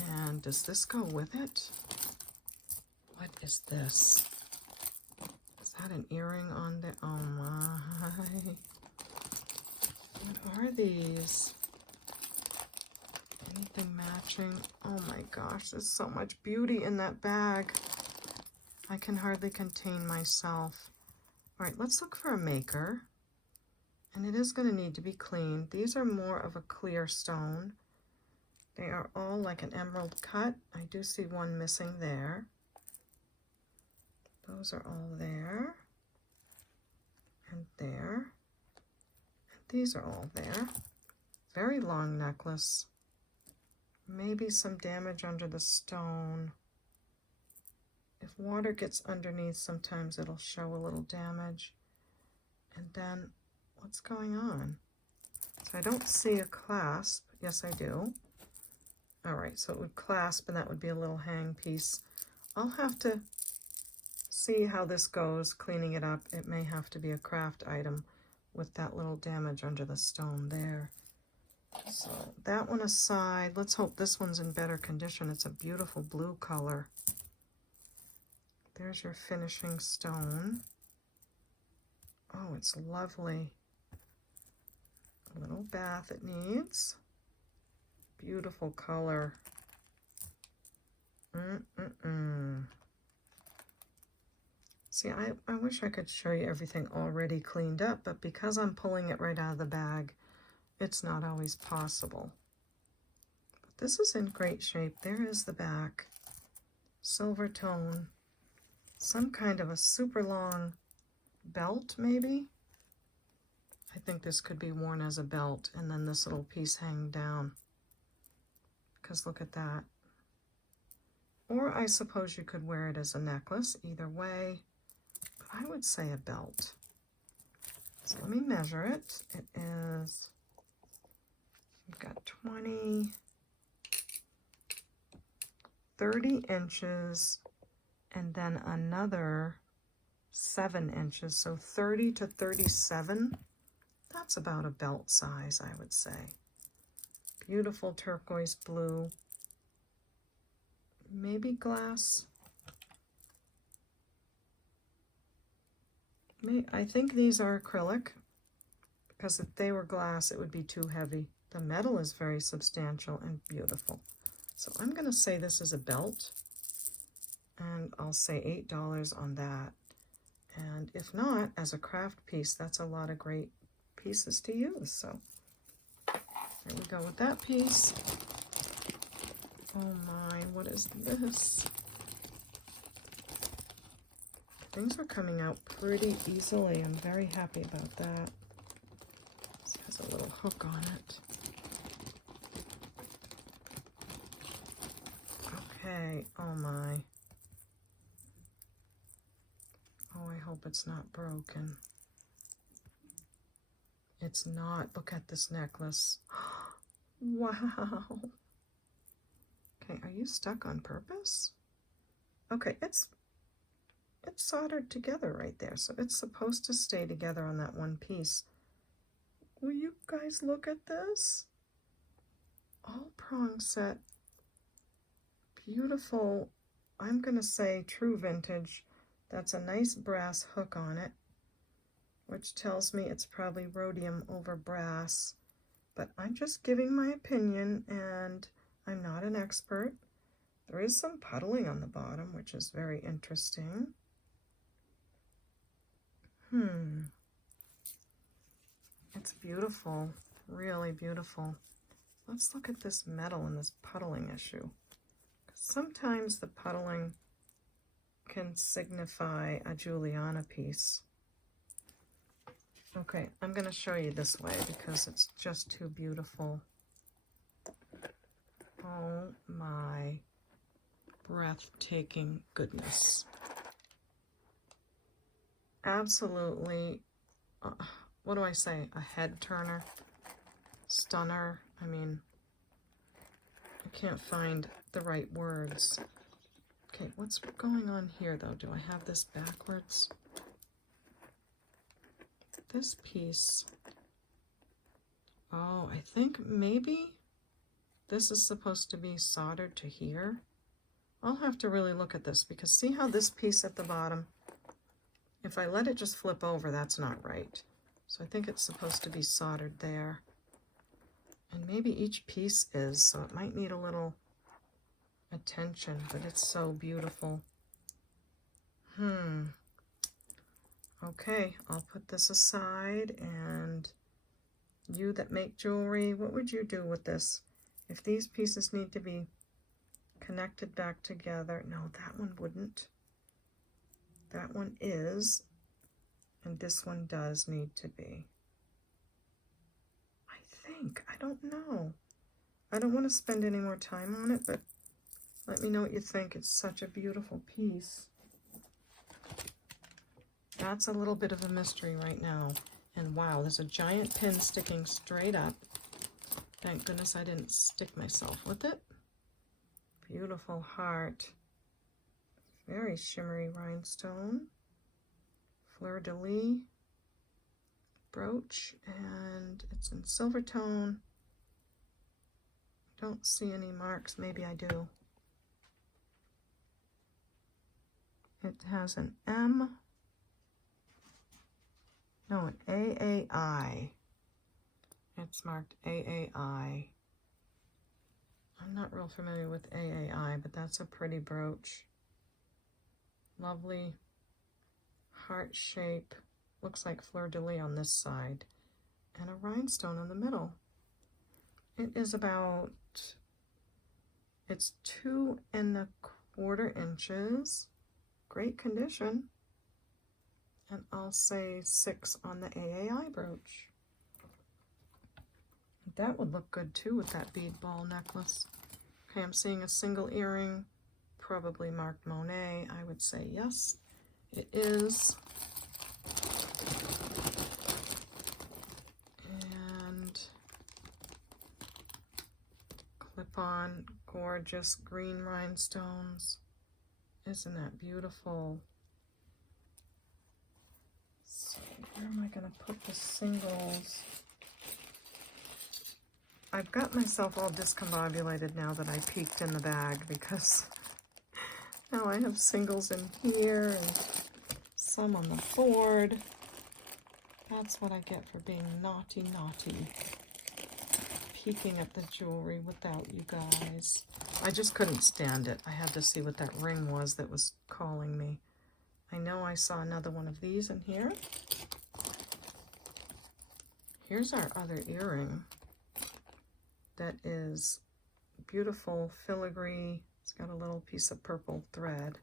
and does this go with it? What is this? Is that an earring on there? Oh my. What are these? Anything matching? Oh my gosh, there's so much beauty in that bag. I can hardly contain myself. All right, let's look for a maker. And it is going to need to be cleaned. These are more of a clear stone. They are all like an emerald cut. I do see one missing there. Those are all there. And there. And these are all there. Very long necklace. Maybe some damage under the stone. If water gets underneath, sometimes it'll show a little damage. And then, what's going on? So I don't see a clasp. Yes, I do. All right, so it would clasp, and that would be a little hang piece. I'll have to see how this goes, cleaning it up. It may have to be a craft item with that little damage under the stone there. So that one aside, let's hope this one's in better condition. It's a beautiful blue color. There's your finishing stone. Oh, it's lovely. A little bath it needs. Beautiful color. See, I wish I could show you everything already cleaned up, but because I'm pulling it right out of the bag, it's not always possible. But this is in great shape. There is the back. Silver tone. Some kind of a super long belt, maybe? I think this could be worn as a belt, and then this little piece hang down. Because look at that. Or I suppose you could wear it as a necklace, either way. But I would say a belt. So let me measure it. It is, we've got 30 inches, and then another 7 inches. So 30 to 37. That's about a belt size, I would say. Beautiful turquoise blue. Maybe glass. I think these are acrylic, because if they were glass, it would be too heavy. The metal is very substantial and beautiful. So I'm going to say this is a belt, and I'll say $8 on that. And if not, as a craft piece, that's a lot of great pieces to use. So there we go with that piece. Oh my, what is this? Things are coming out pretty easily. I'm very happy about that. This has a little hook on it. Okay, oh my. Oh, I hope it's not broken. It's not. Look at this necklace. Wow. Okay, are you stuck on purpose? Okay, it's soldered together right there, so it's supposed to stay together on that one piece. Will you guys look at this? All prong set. Beautiful. I'm gonna say true vintage. That's a nice brass hook on it, which tells me it's probably rhodium over brass. But I'm just giving my opinion, and I'm not an expert. There is some puddling on the bottom, which is very interesting. It's beautiful, really beautiful. Let's look at this metal and this puddling issue. Sometimes the puddling can signify a Juliana piece. Okay, I'm going to show you this way because it's just too beautiful. Oh my breathtaking goodness. Absolutely, what do I say? A head turner, stunner. I mean, I can't find the right words. Okay, what's going on here though? Do I have this backwards? This piece, oh, I think maybe this is supposed to be soldered to here. I'll have to really look at this because see how this piece at the bottom, if I let it just flip over, that's not right. So I think it's supposed to be soldered there. And maybe each piece is, so it might need a little attention, but it's so beautiful. Okay, I'll put this aside, and you that make jewelry, what would you do with this? If these pieces need to be connected back together, no, that one wouldn't. That one is, and this one does need to be. I don't know. I don't want to spend any more time on it, but let me know what you think. It's such a beautiful piece. That's a little bit of a mystery right now. And wow, there's a giant pin sticking straight up. Thank goodness I didn't stick myself with it. Beautiful heart. Very shimmery rhinestone. Fleur-de-lis brooch, and it's in silver tone. Don't see any marks. Maybe I do. It has an M. No, an AAI. It's marked AAI. I'm not real familiar with AAI, but that's a pretty brooch. Lovely heart shape. Looks like fleur-de-lis on this side. And a rhinestone in the middle. It is about, it's 2 1/4 inches. Great condition. And I'll say 6 on the AAI brooch. That would look good too with that bead ball necklace. Okay, I'm seeing a single earring, probably marked Monet. I would say yes, it is. And clip-on, gorgeous green rhinestones. Isn't that beautiful? So where am I going to put the singles? I've got myself all discombobulated now that I peeked in the bag because now I have singles in here and some on the board. That's what I get for being naughty. Peeking at the jewelry without you guys. I just couldn't stand it. I had to see what that ring was that was calling me. I know I saw another one of these in here. Here's our other earring that is beautiful filigree. It's got a little piece of purple thread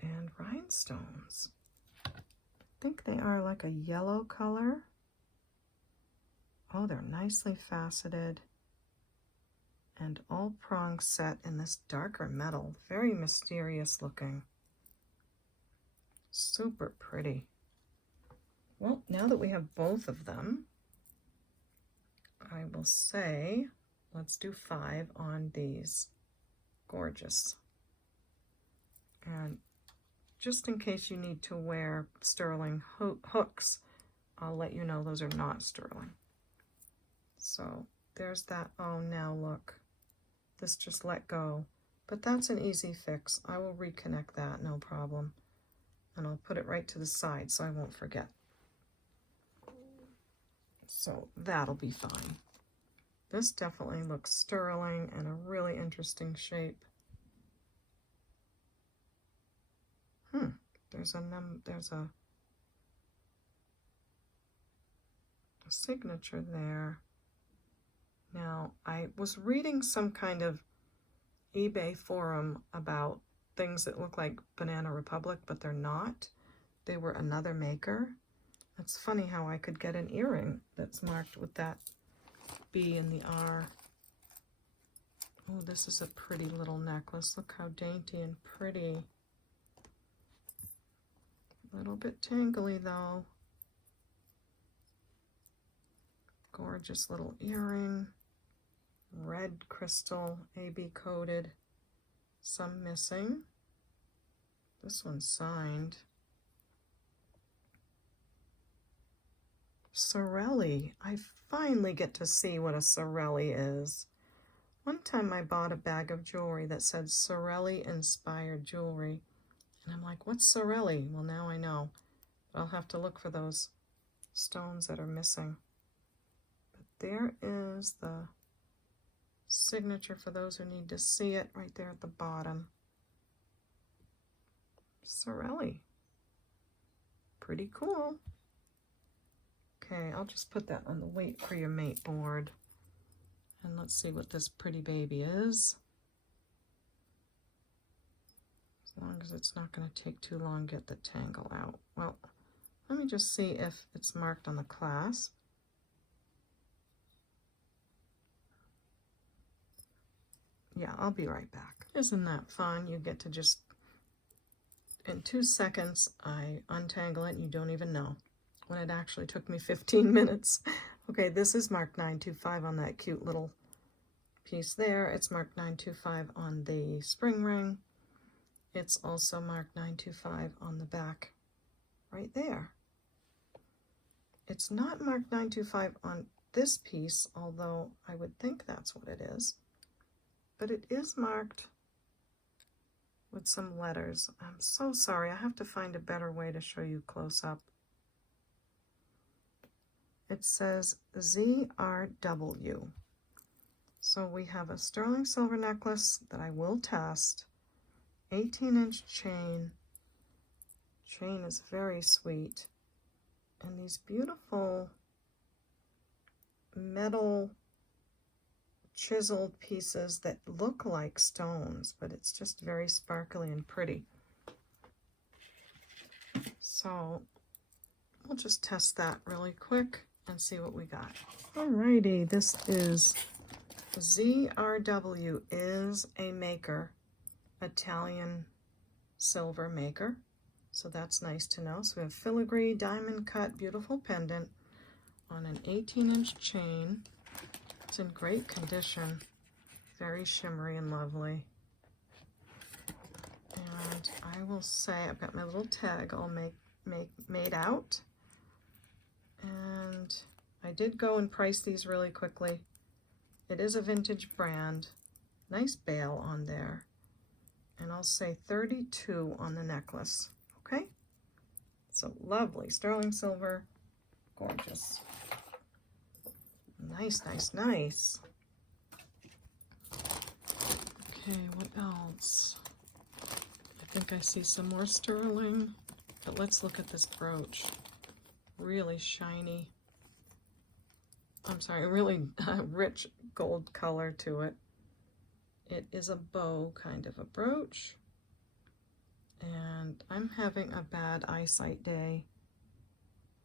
and rhinestones. I think they are like a yellow color. Oh, they're nicely faceted and all prongs set in this darker metal. Very mysterious looking. Super pretty. Well, now that we have both of them, I will say, let's do 5 on these. Gorgeous. And just in case you need to wear sterling hooks, I'll let you know those are not sterling. So there's that. Oh, now look. This just let go. But that's an easy fix. I will reconnect that, no problem. And I'll put it right to the side so I won't forget. So that'll be fine. This definitely looks sterling and a really interesting shape. There's a signature there. Now, I was reading some kind of eBay forum about things that look like Banana Republic, but they're not. They were another maker. It's funny how I could get an earring that's marked with that B and the R. Oh, this is a pretty little necklace. Look how dainty and pretty. A little bit tangly though. Gorgeous little earring. Red crystal, AB coated. Some missing. This one's signed. Sorelli. I finally get to see what a Sorelli is. One time I bought a bag of jewelry that said Sorelli inspired jewelry. And I'm like, what's Sorelli? Well, now I know. But I'll have to look for those stones that are missing. But there is the signature for those who need to see it right there at the bottom. Sorelli. Pretty cool. Okay, I'll just put that on the wait for your mate board. And let's see what this pretty baby is. As long as it's not going to take too long to get the tangle out. Well, let me just see if it's marked on the clasp. Yeah, I'll be right back. Isn't that fun? You get to just, in 2 seconds, I untangle it and you don't even know. When it actually took me 15 minutes. Okay, this is marked 925 on that cute little piece there. It's marked 925 on the spring ring. It's also marked 925 on the back right there. It's not marked 925 on this piece, although I would think that's what it is. But it is marked with some letters. I'm so sorry. I have to find a better way to show you close up. It says ZRW. So we have a sterling silver necklace that I will test. 18-inch chain. Chain is very sweet. And these beautiful metal chiseled pieces that look like stones, but it's just very sparkly and pretty. So we'll just test that really quick and see what we got. Alrighty, this is ZRW, is a maker, Italian silver maker. So that's nice to know. So we have filigree, diamond cut, beautiful pendant on an 18-inch chain. It's in great condition, very shimmery and lovely. And I will say, I've got my little tag all made out. And I did go and price these really quickly. It is a vintage brand. Nice bail on there. And I'll say $32 on the necklace. Okay? So lovely. Sterling silver. Gorgeous. Nice, nice, nice. Okay, what else? I think I see some more sterling, but let's look at this brooch. Really shiny. I'm sorry, really rich gold color to it. It is a bow kind of a brooch. And I'm having a bad eyesight day.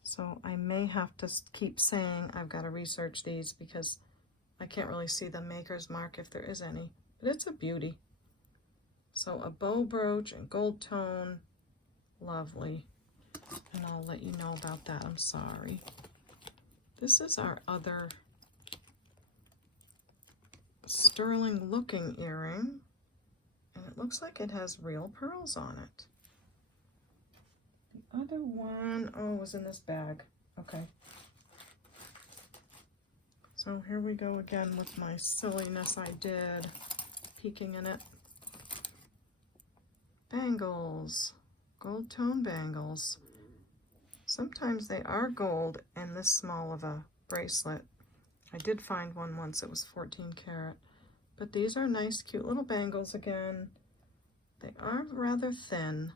So I may have to keep saying I've got to research these because I can't really see the maker's mark if there is any. But it's a beauty. So a bow brooch and gold tone. Lovely. And I'll let you know about that. I'm sorry. This is our other sterling looking earring. And it looks like it has real pearls on it. The other one, oh, was in this bag. Okay. So here we go again with my silliness I did, peeking in it. Bangles, gold tone bangles. Sometimes they are gold and this small of a bracelet. I did find one once, it was 14 karat. But these are nice, cute little bangles again. They are rather thin.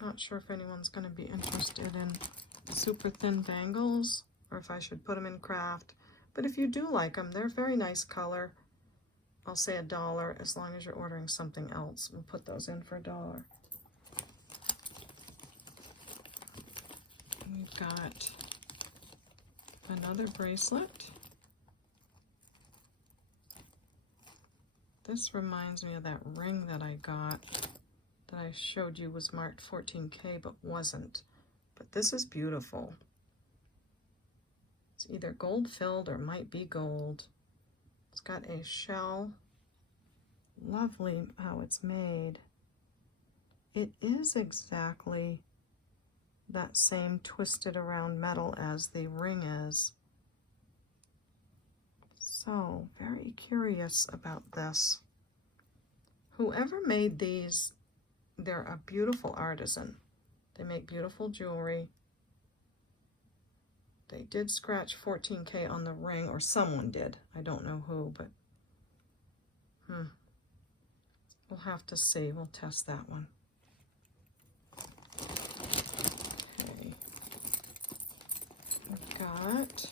Not sure if anyone's going to be interested in super thin bangles or if I should put them in craft. But if you do like them, they're very nice color. I'll say $1 as long as you're ordering something else. We'll put those in for $1. We've got another bracelet. This reminds me of that ring that I got that I showed you was marked 14K but wasn't. But this is beautiful. It's either gold filled or might be gold. It's got a shell. Lovely how it's made. It is exactly that same twisted around metal as the ring is. So, very curious about this. Whoever made these, they're a beautiful artisan. They make beautiful jewelry. They did scratch 14K on the ring, or someone did. I don't know who, but we'll have to see. We'll test that one. Okay. We've got,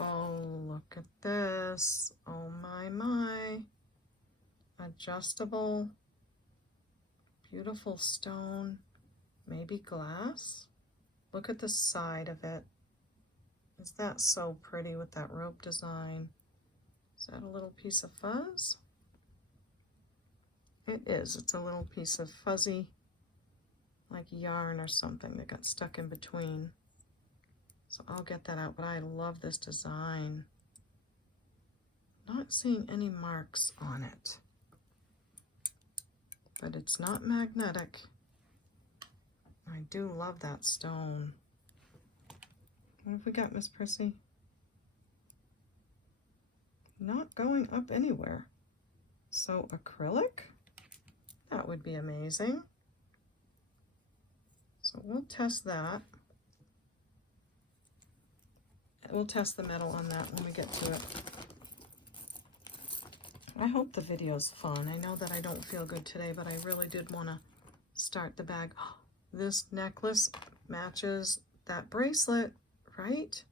oh, look at this. Oh my. Adjustable, beautiful stone, maybe glass. Look at the side of it. Is that so pretty with that rope design? Is that a little piece of fuzz? It is. It's a little piece of fuzzy, like yarn or something that got stuck in between. So I'll get that out, but I love this design. Not seeing any marks on it. But it's not magnetic. I do love that stone. What have we got, Miss Prissy? Not going up anywhere. So acrylic? That would be amazing. So we'll test that. We'll test the metal on that when we get to it. I hope the video's fun. I know that I don't feel good today, but I really did want to start the bag. This necklace matches that bracelet, right?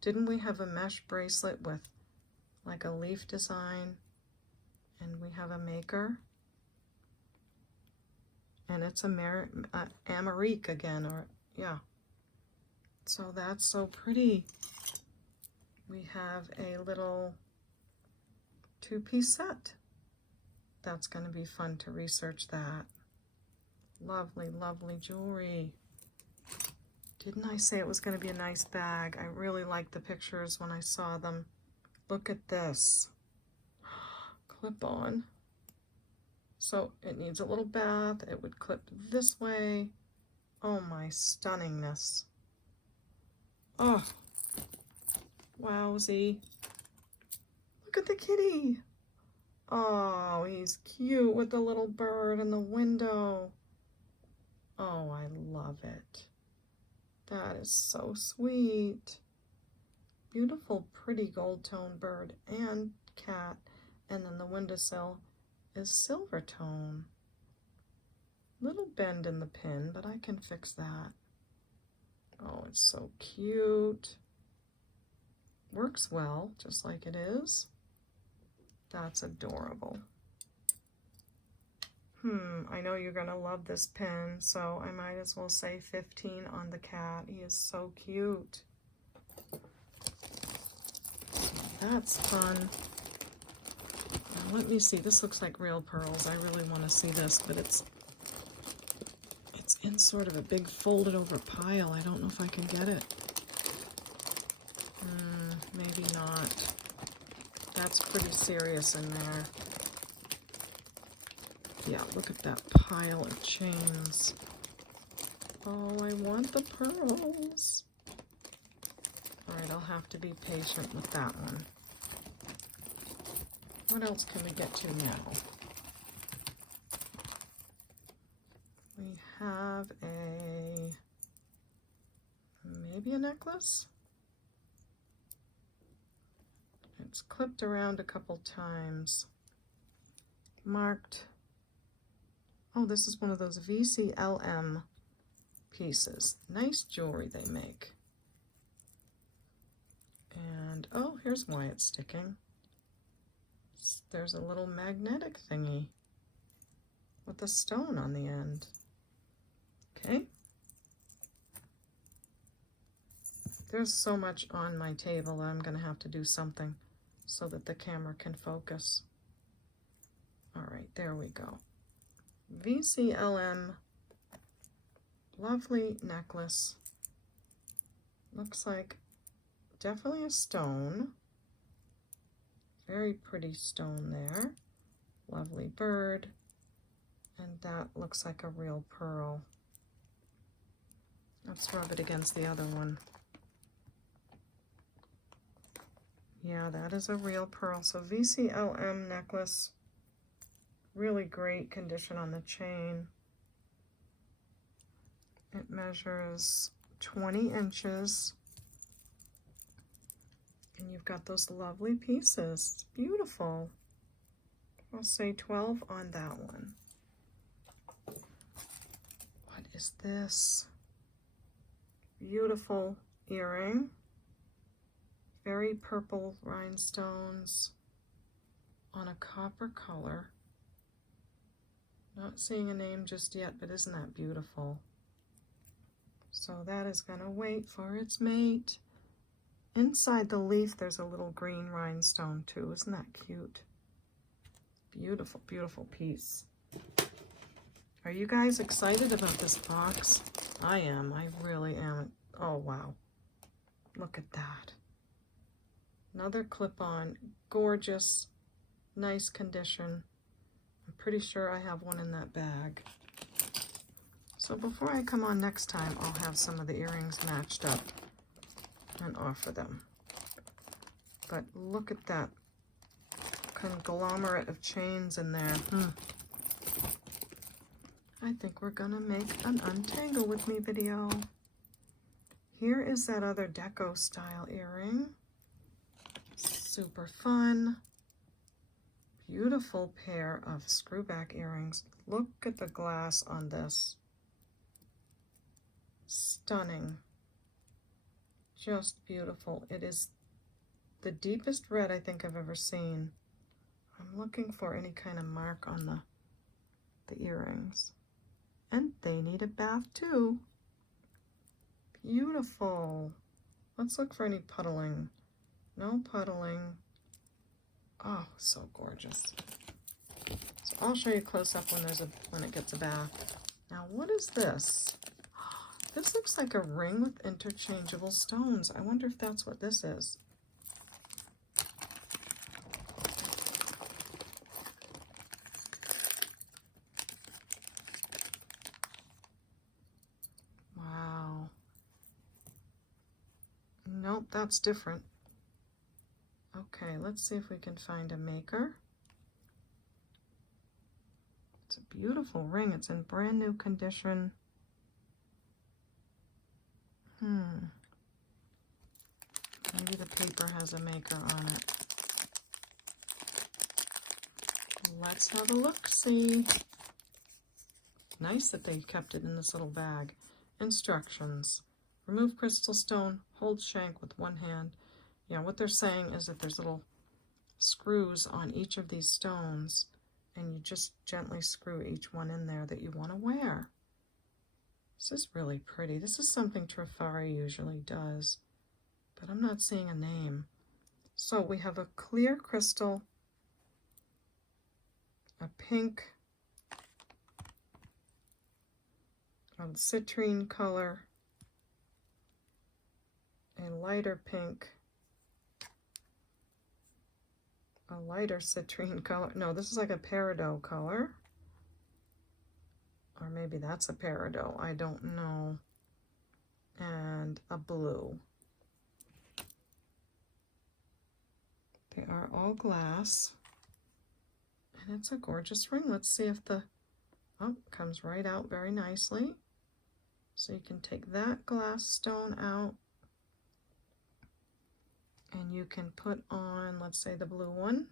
Didn't we have a mesh bracelet with like a leaf design? And we have a maker. And it's a Amérique again, or yeah. So that's so pretty. We have a little two-piece set. That's going to be fun to research that. Lovely, lovely jewelry. Didn't I say it was going to be a nice bag? I really liked the pictures when I saw them. Look at this. Clip on. So it needs a little bath. It would clip this way. Oh my stunningness. Oh, wowsy. Look at the kitty. Oh, he's cute with the little bird in the window. Oh, I love it. That is so sweet. Beautiful, pretty gold tone bird and cat. And then the windowsill is silver tone. Little bend in the pin, but I can fix that. Oh, it's so cute. Works well, just like it is. That's adorable. I know you're gonna love this pin, so I might as well say 15 on the cat. He is so cute. That's fun. Now let me see, this looks like real pearls. I really want to see this, but it's in sort of a big folded over pile. I don't know if I can get it. Maybe not. That's pretty serious in there. Yeah, look at that pile of chains. Oh, I want the pearls. All right, I'll have to be patient with that one. What else can we get to now? We have maybe a necklace? It's clipped around a couple times. Marked. Oh, this is one of those VCLM pieces. Nice jewelry they make. And, oh, here's why it's sticking. There's a little magnetic thingy with a stone on the end. Okay. There's so much on my table that I'm going to have to do something so that the camera can focus. All right, there we go. VCLM, lovely necklace. Looks like definitely a stone. Very pretty stone there. Lovely bird. And that looks like a real pearl. Let's rub it against the other one. Yeah, that is a real pearl. So VCLM necklace. Really great condition on the chain. It measures 20 inches. And you've got those lovely pieces. It's beautiful. I'll say 12 on that one. What is this? Beautiful earring. Very purple rhinestones on a copper color. Not seeing a name just yet, but isn't that beautiful? So that is going to wait for its mate. Inside the leaf, there's a little green rhinestone too. Isn't that cute? Beautiful, beautiful piece. Are you guys excited about this box? I am. I really am. Oh, wow. Look at that. Another clip-on. Gorgeous. Nice condition. I'm pretty sure I have one in that bag. So before I come on next time, I'll have some of the earrings matched up and offer them. But look at that conglomerate of chains in there. I think we're gonna make an Untangle With Me video. Here is that other deco style earring. Super fun. Beautiful pair of screwback earrings. Look at the glass on this. Stunning. Just beautiful. It is the deepest red I think I've ever seen. I'm looking for any kind of mark on the earrings. And they need a bath too. Beautiful. Let's look for any puddling. No puddling. Oh, so gorgeous. So I'll show you close up when it gets a bath. Now, what is this? This looks like a ring with interchangeable stones. I wonder if that's what this is. Wow. Nope, that's different. Okay, let's see if we can find a maker. It's a beautiful ring. It's in brand new condition. Maybe the paper has a maker on it. let's have a look-see. Nice that they kept it in this little bag. Instructions. Remove crystal stone, hold shank with one hand. Yeah, what they're saying is that there's little screws on each of these stones, and you just gently screw each one in there that you want to wear. This is really pretty. This is something Trifari usually does, but I'm not seeing a name. So we have a clear crystal, a pink, a citrine color, a lighter pink, a lighter citrine color. No, this is like a peridot color. Or maybe that's a peridot, I don't know. And a blue. They are all glass. And it's a gorgeous ring. Let's see if the, oh, comes right out very nicely. So you can take that glass stone out. And you can put on, let's say, the blue one.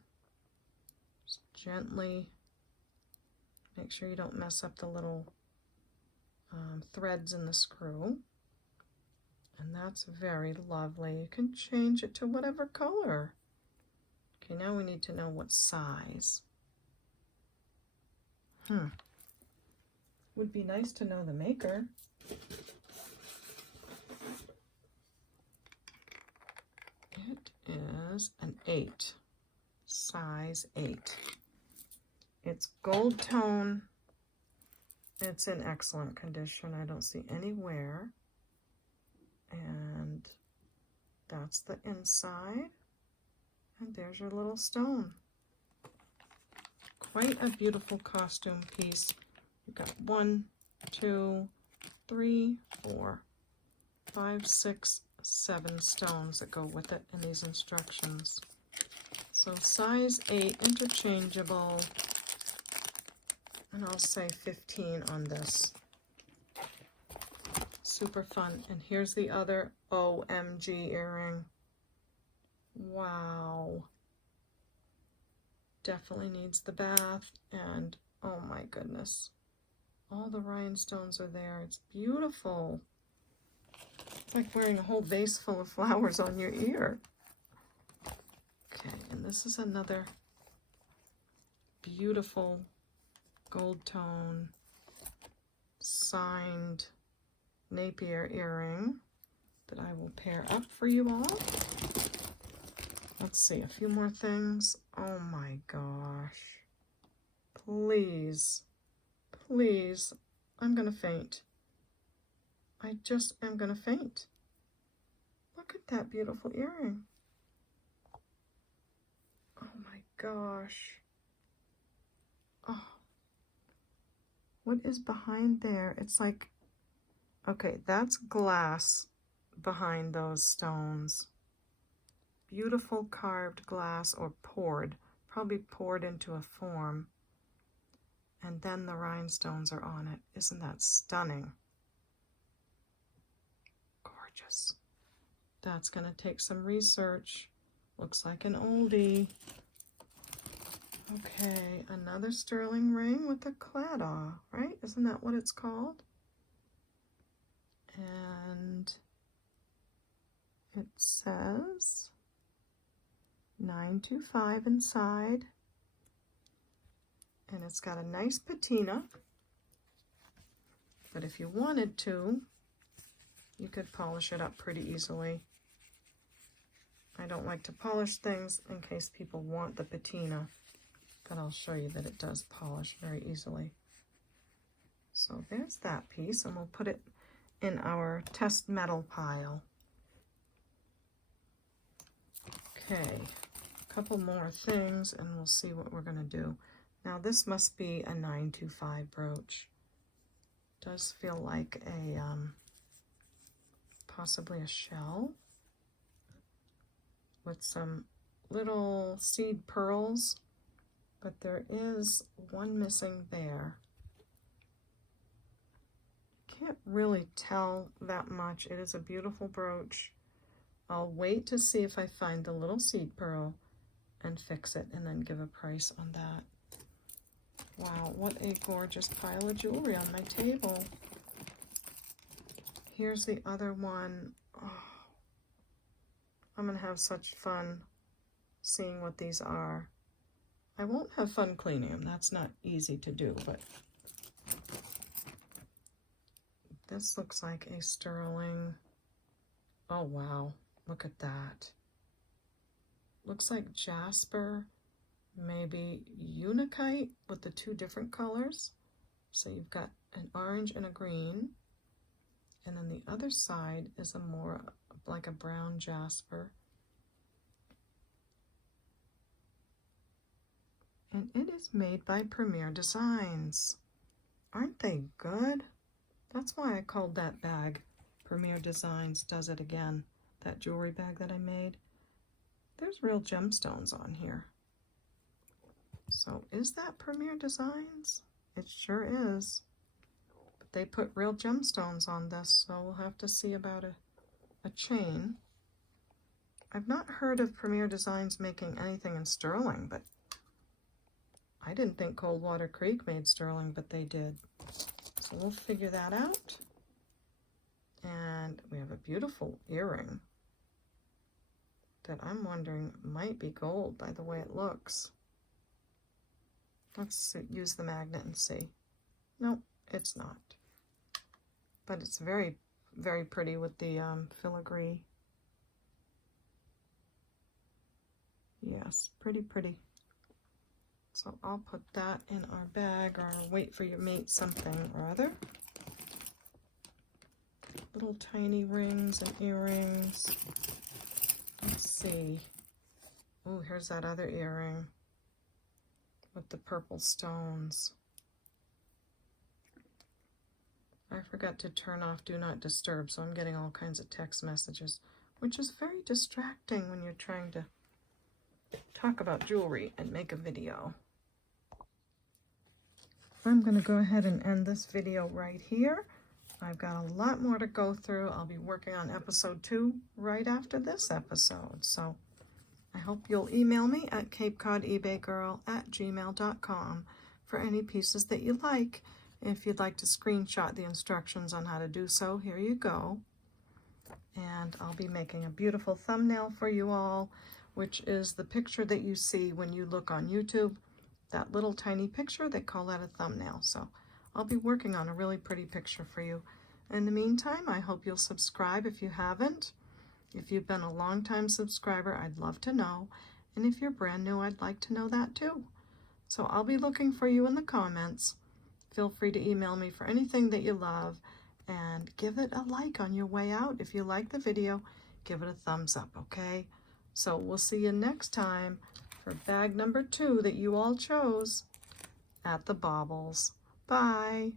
Just gently make sure you don't mess up the little threads in the screw. And that's very lovely. You can change it to whatever color. Okay, now we need to know what size. Would be nice to know the maker. It is an 8, size 8. It's gold tone. It's in excellent condition. I don't see any wear. And that's the inside. And there's your little stone. Quite a beautiful costume piece. You've got 1, 2, 3, 4, 5, 6, 7 stones that go with it in these instructions. So size 8, interchangeable, and I'll say 15 on this. Super fun. And here's the other OMG earring. Wow. Definitely needs the bath, and oh my goodness. All the rhinestones are there. It's beautiful. It's like wearing a whole vase full of flowers on your ear. Okay, and this is another beautiful gold tone signed Napier earring that I will pair up for you all. Let's see, a few more things. Oh my gosh. Please, please, I'm gonna faint. I just am gonna faint. Look at that beautiful earring. Oh my gosh. Oh. What is behind there? It's like, okay, that's glass behind those stones. Beautiful carved glass, or poured, probably poured into a form. And then the rhinestones are on it. Isn't that stunning? Gorgeous. That's going to take some research. Looks like an oldie. Okay, another sterling ring with a claddagh, right? Isn't that what it's called? And it says 925 inside. And it's got a nice patina. But if you wanted to, you could polish it up pretty easily. I don't like to polish things in case people want the patina, but I'll show you that it does polish very easily. So there's that piece, and we'll put it in our test metal pile. Okay, a couple more things and we'll see what we're going to do. Now this must be a 925 brooch. Does feel like a possibly a shell with some little seed pearls, but there is one missing there. Can't really tell that much. It is a beautiful brooch. I'll wait to see if I find the little seed pearl and fix it, and then give a price on that. Wow, what a gorgeous pile of jewelry on my table. Here's the other one. Oh, I'm going to have such fun seeing what these are. I won't have fun cleaning them. That's not easy to do, but this looks like a sterling. Oh, wow. Look at that. Looks like jasper, maybe unakite with the two different colors. So you've got an orange and a green. And then the other side is a more like a brown jasper. And it is made by Premier Designs. Aren't they good? That's why I called that bag Premier Designs Does It Again. That jewelry bag that I made. There's real gemstones on here. So is that Premier Designs? It sure is. But they put real gemstones on this, so we'll have to see about a chain. I've not heard of Premier Designs making anything in sterling, but I didn't think Coldwater Creek made sterling, but they did. So we'll figure that out. And we have a beautiful earring that I'm wondering might be gold by the way it looks. Let's use the magnet and see. Nope, it's not. But it's very, very pretty with the filigree. Yes, pretty, pretty. So I'll put that in our bag, or I'll wait for you to make something or other. Little tiny rings and earrings. Let's see. Oh, here's that other earring with the purple stones. I forgot to turn off Do Not Disturb, so I'm getting all kinds of text messages, which is very distracting when you're trying to talk about jewelry and make a video. I'm going to go ahead and end this video right here. I've got a lot more to go through. I'll be working on episode 2 right after this episode. So I hope you'll email me at CapeCodEbayGirl@gmail.com for any pieces that you like. If you'd like to screenshot the instructions on how to do so, here you go. And I'll be making a beautiful thumbnail for you all, which is the picture that you see when you look on YouTube. That little tiny picture, they call that a thumbnail. So I'll be working on a really pretty picture for you. In the meantime, I hope you'll subscribe if you haven't. If you've been a long-time subscriber, I'd love to know. And if you're brand new, I'd like to know that too. So I'll be looking for you in the comments. Feel free to email me for anything that you love. And give it a like on your way out. If you like the video, give it a thumbs up, okay? So we'll see you next time for bag number 2 that you all chose at the Baubles. Bye.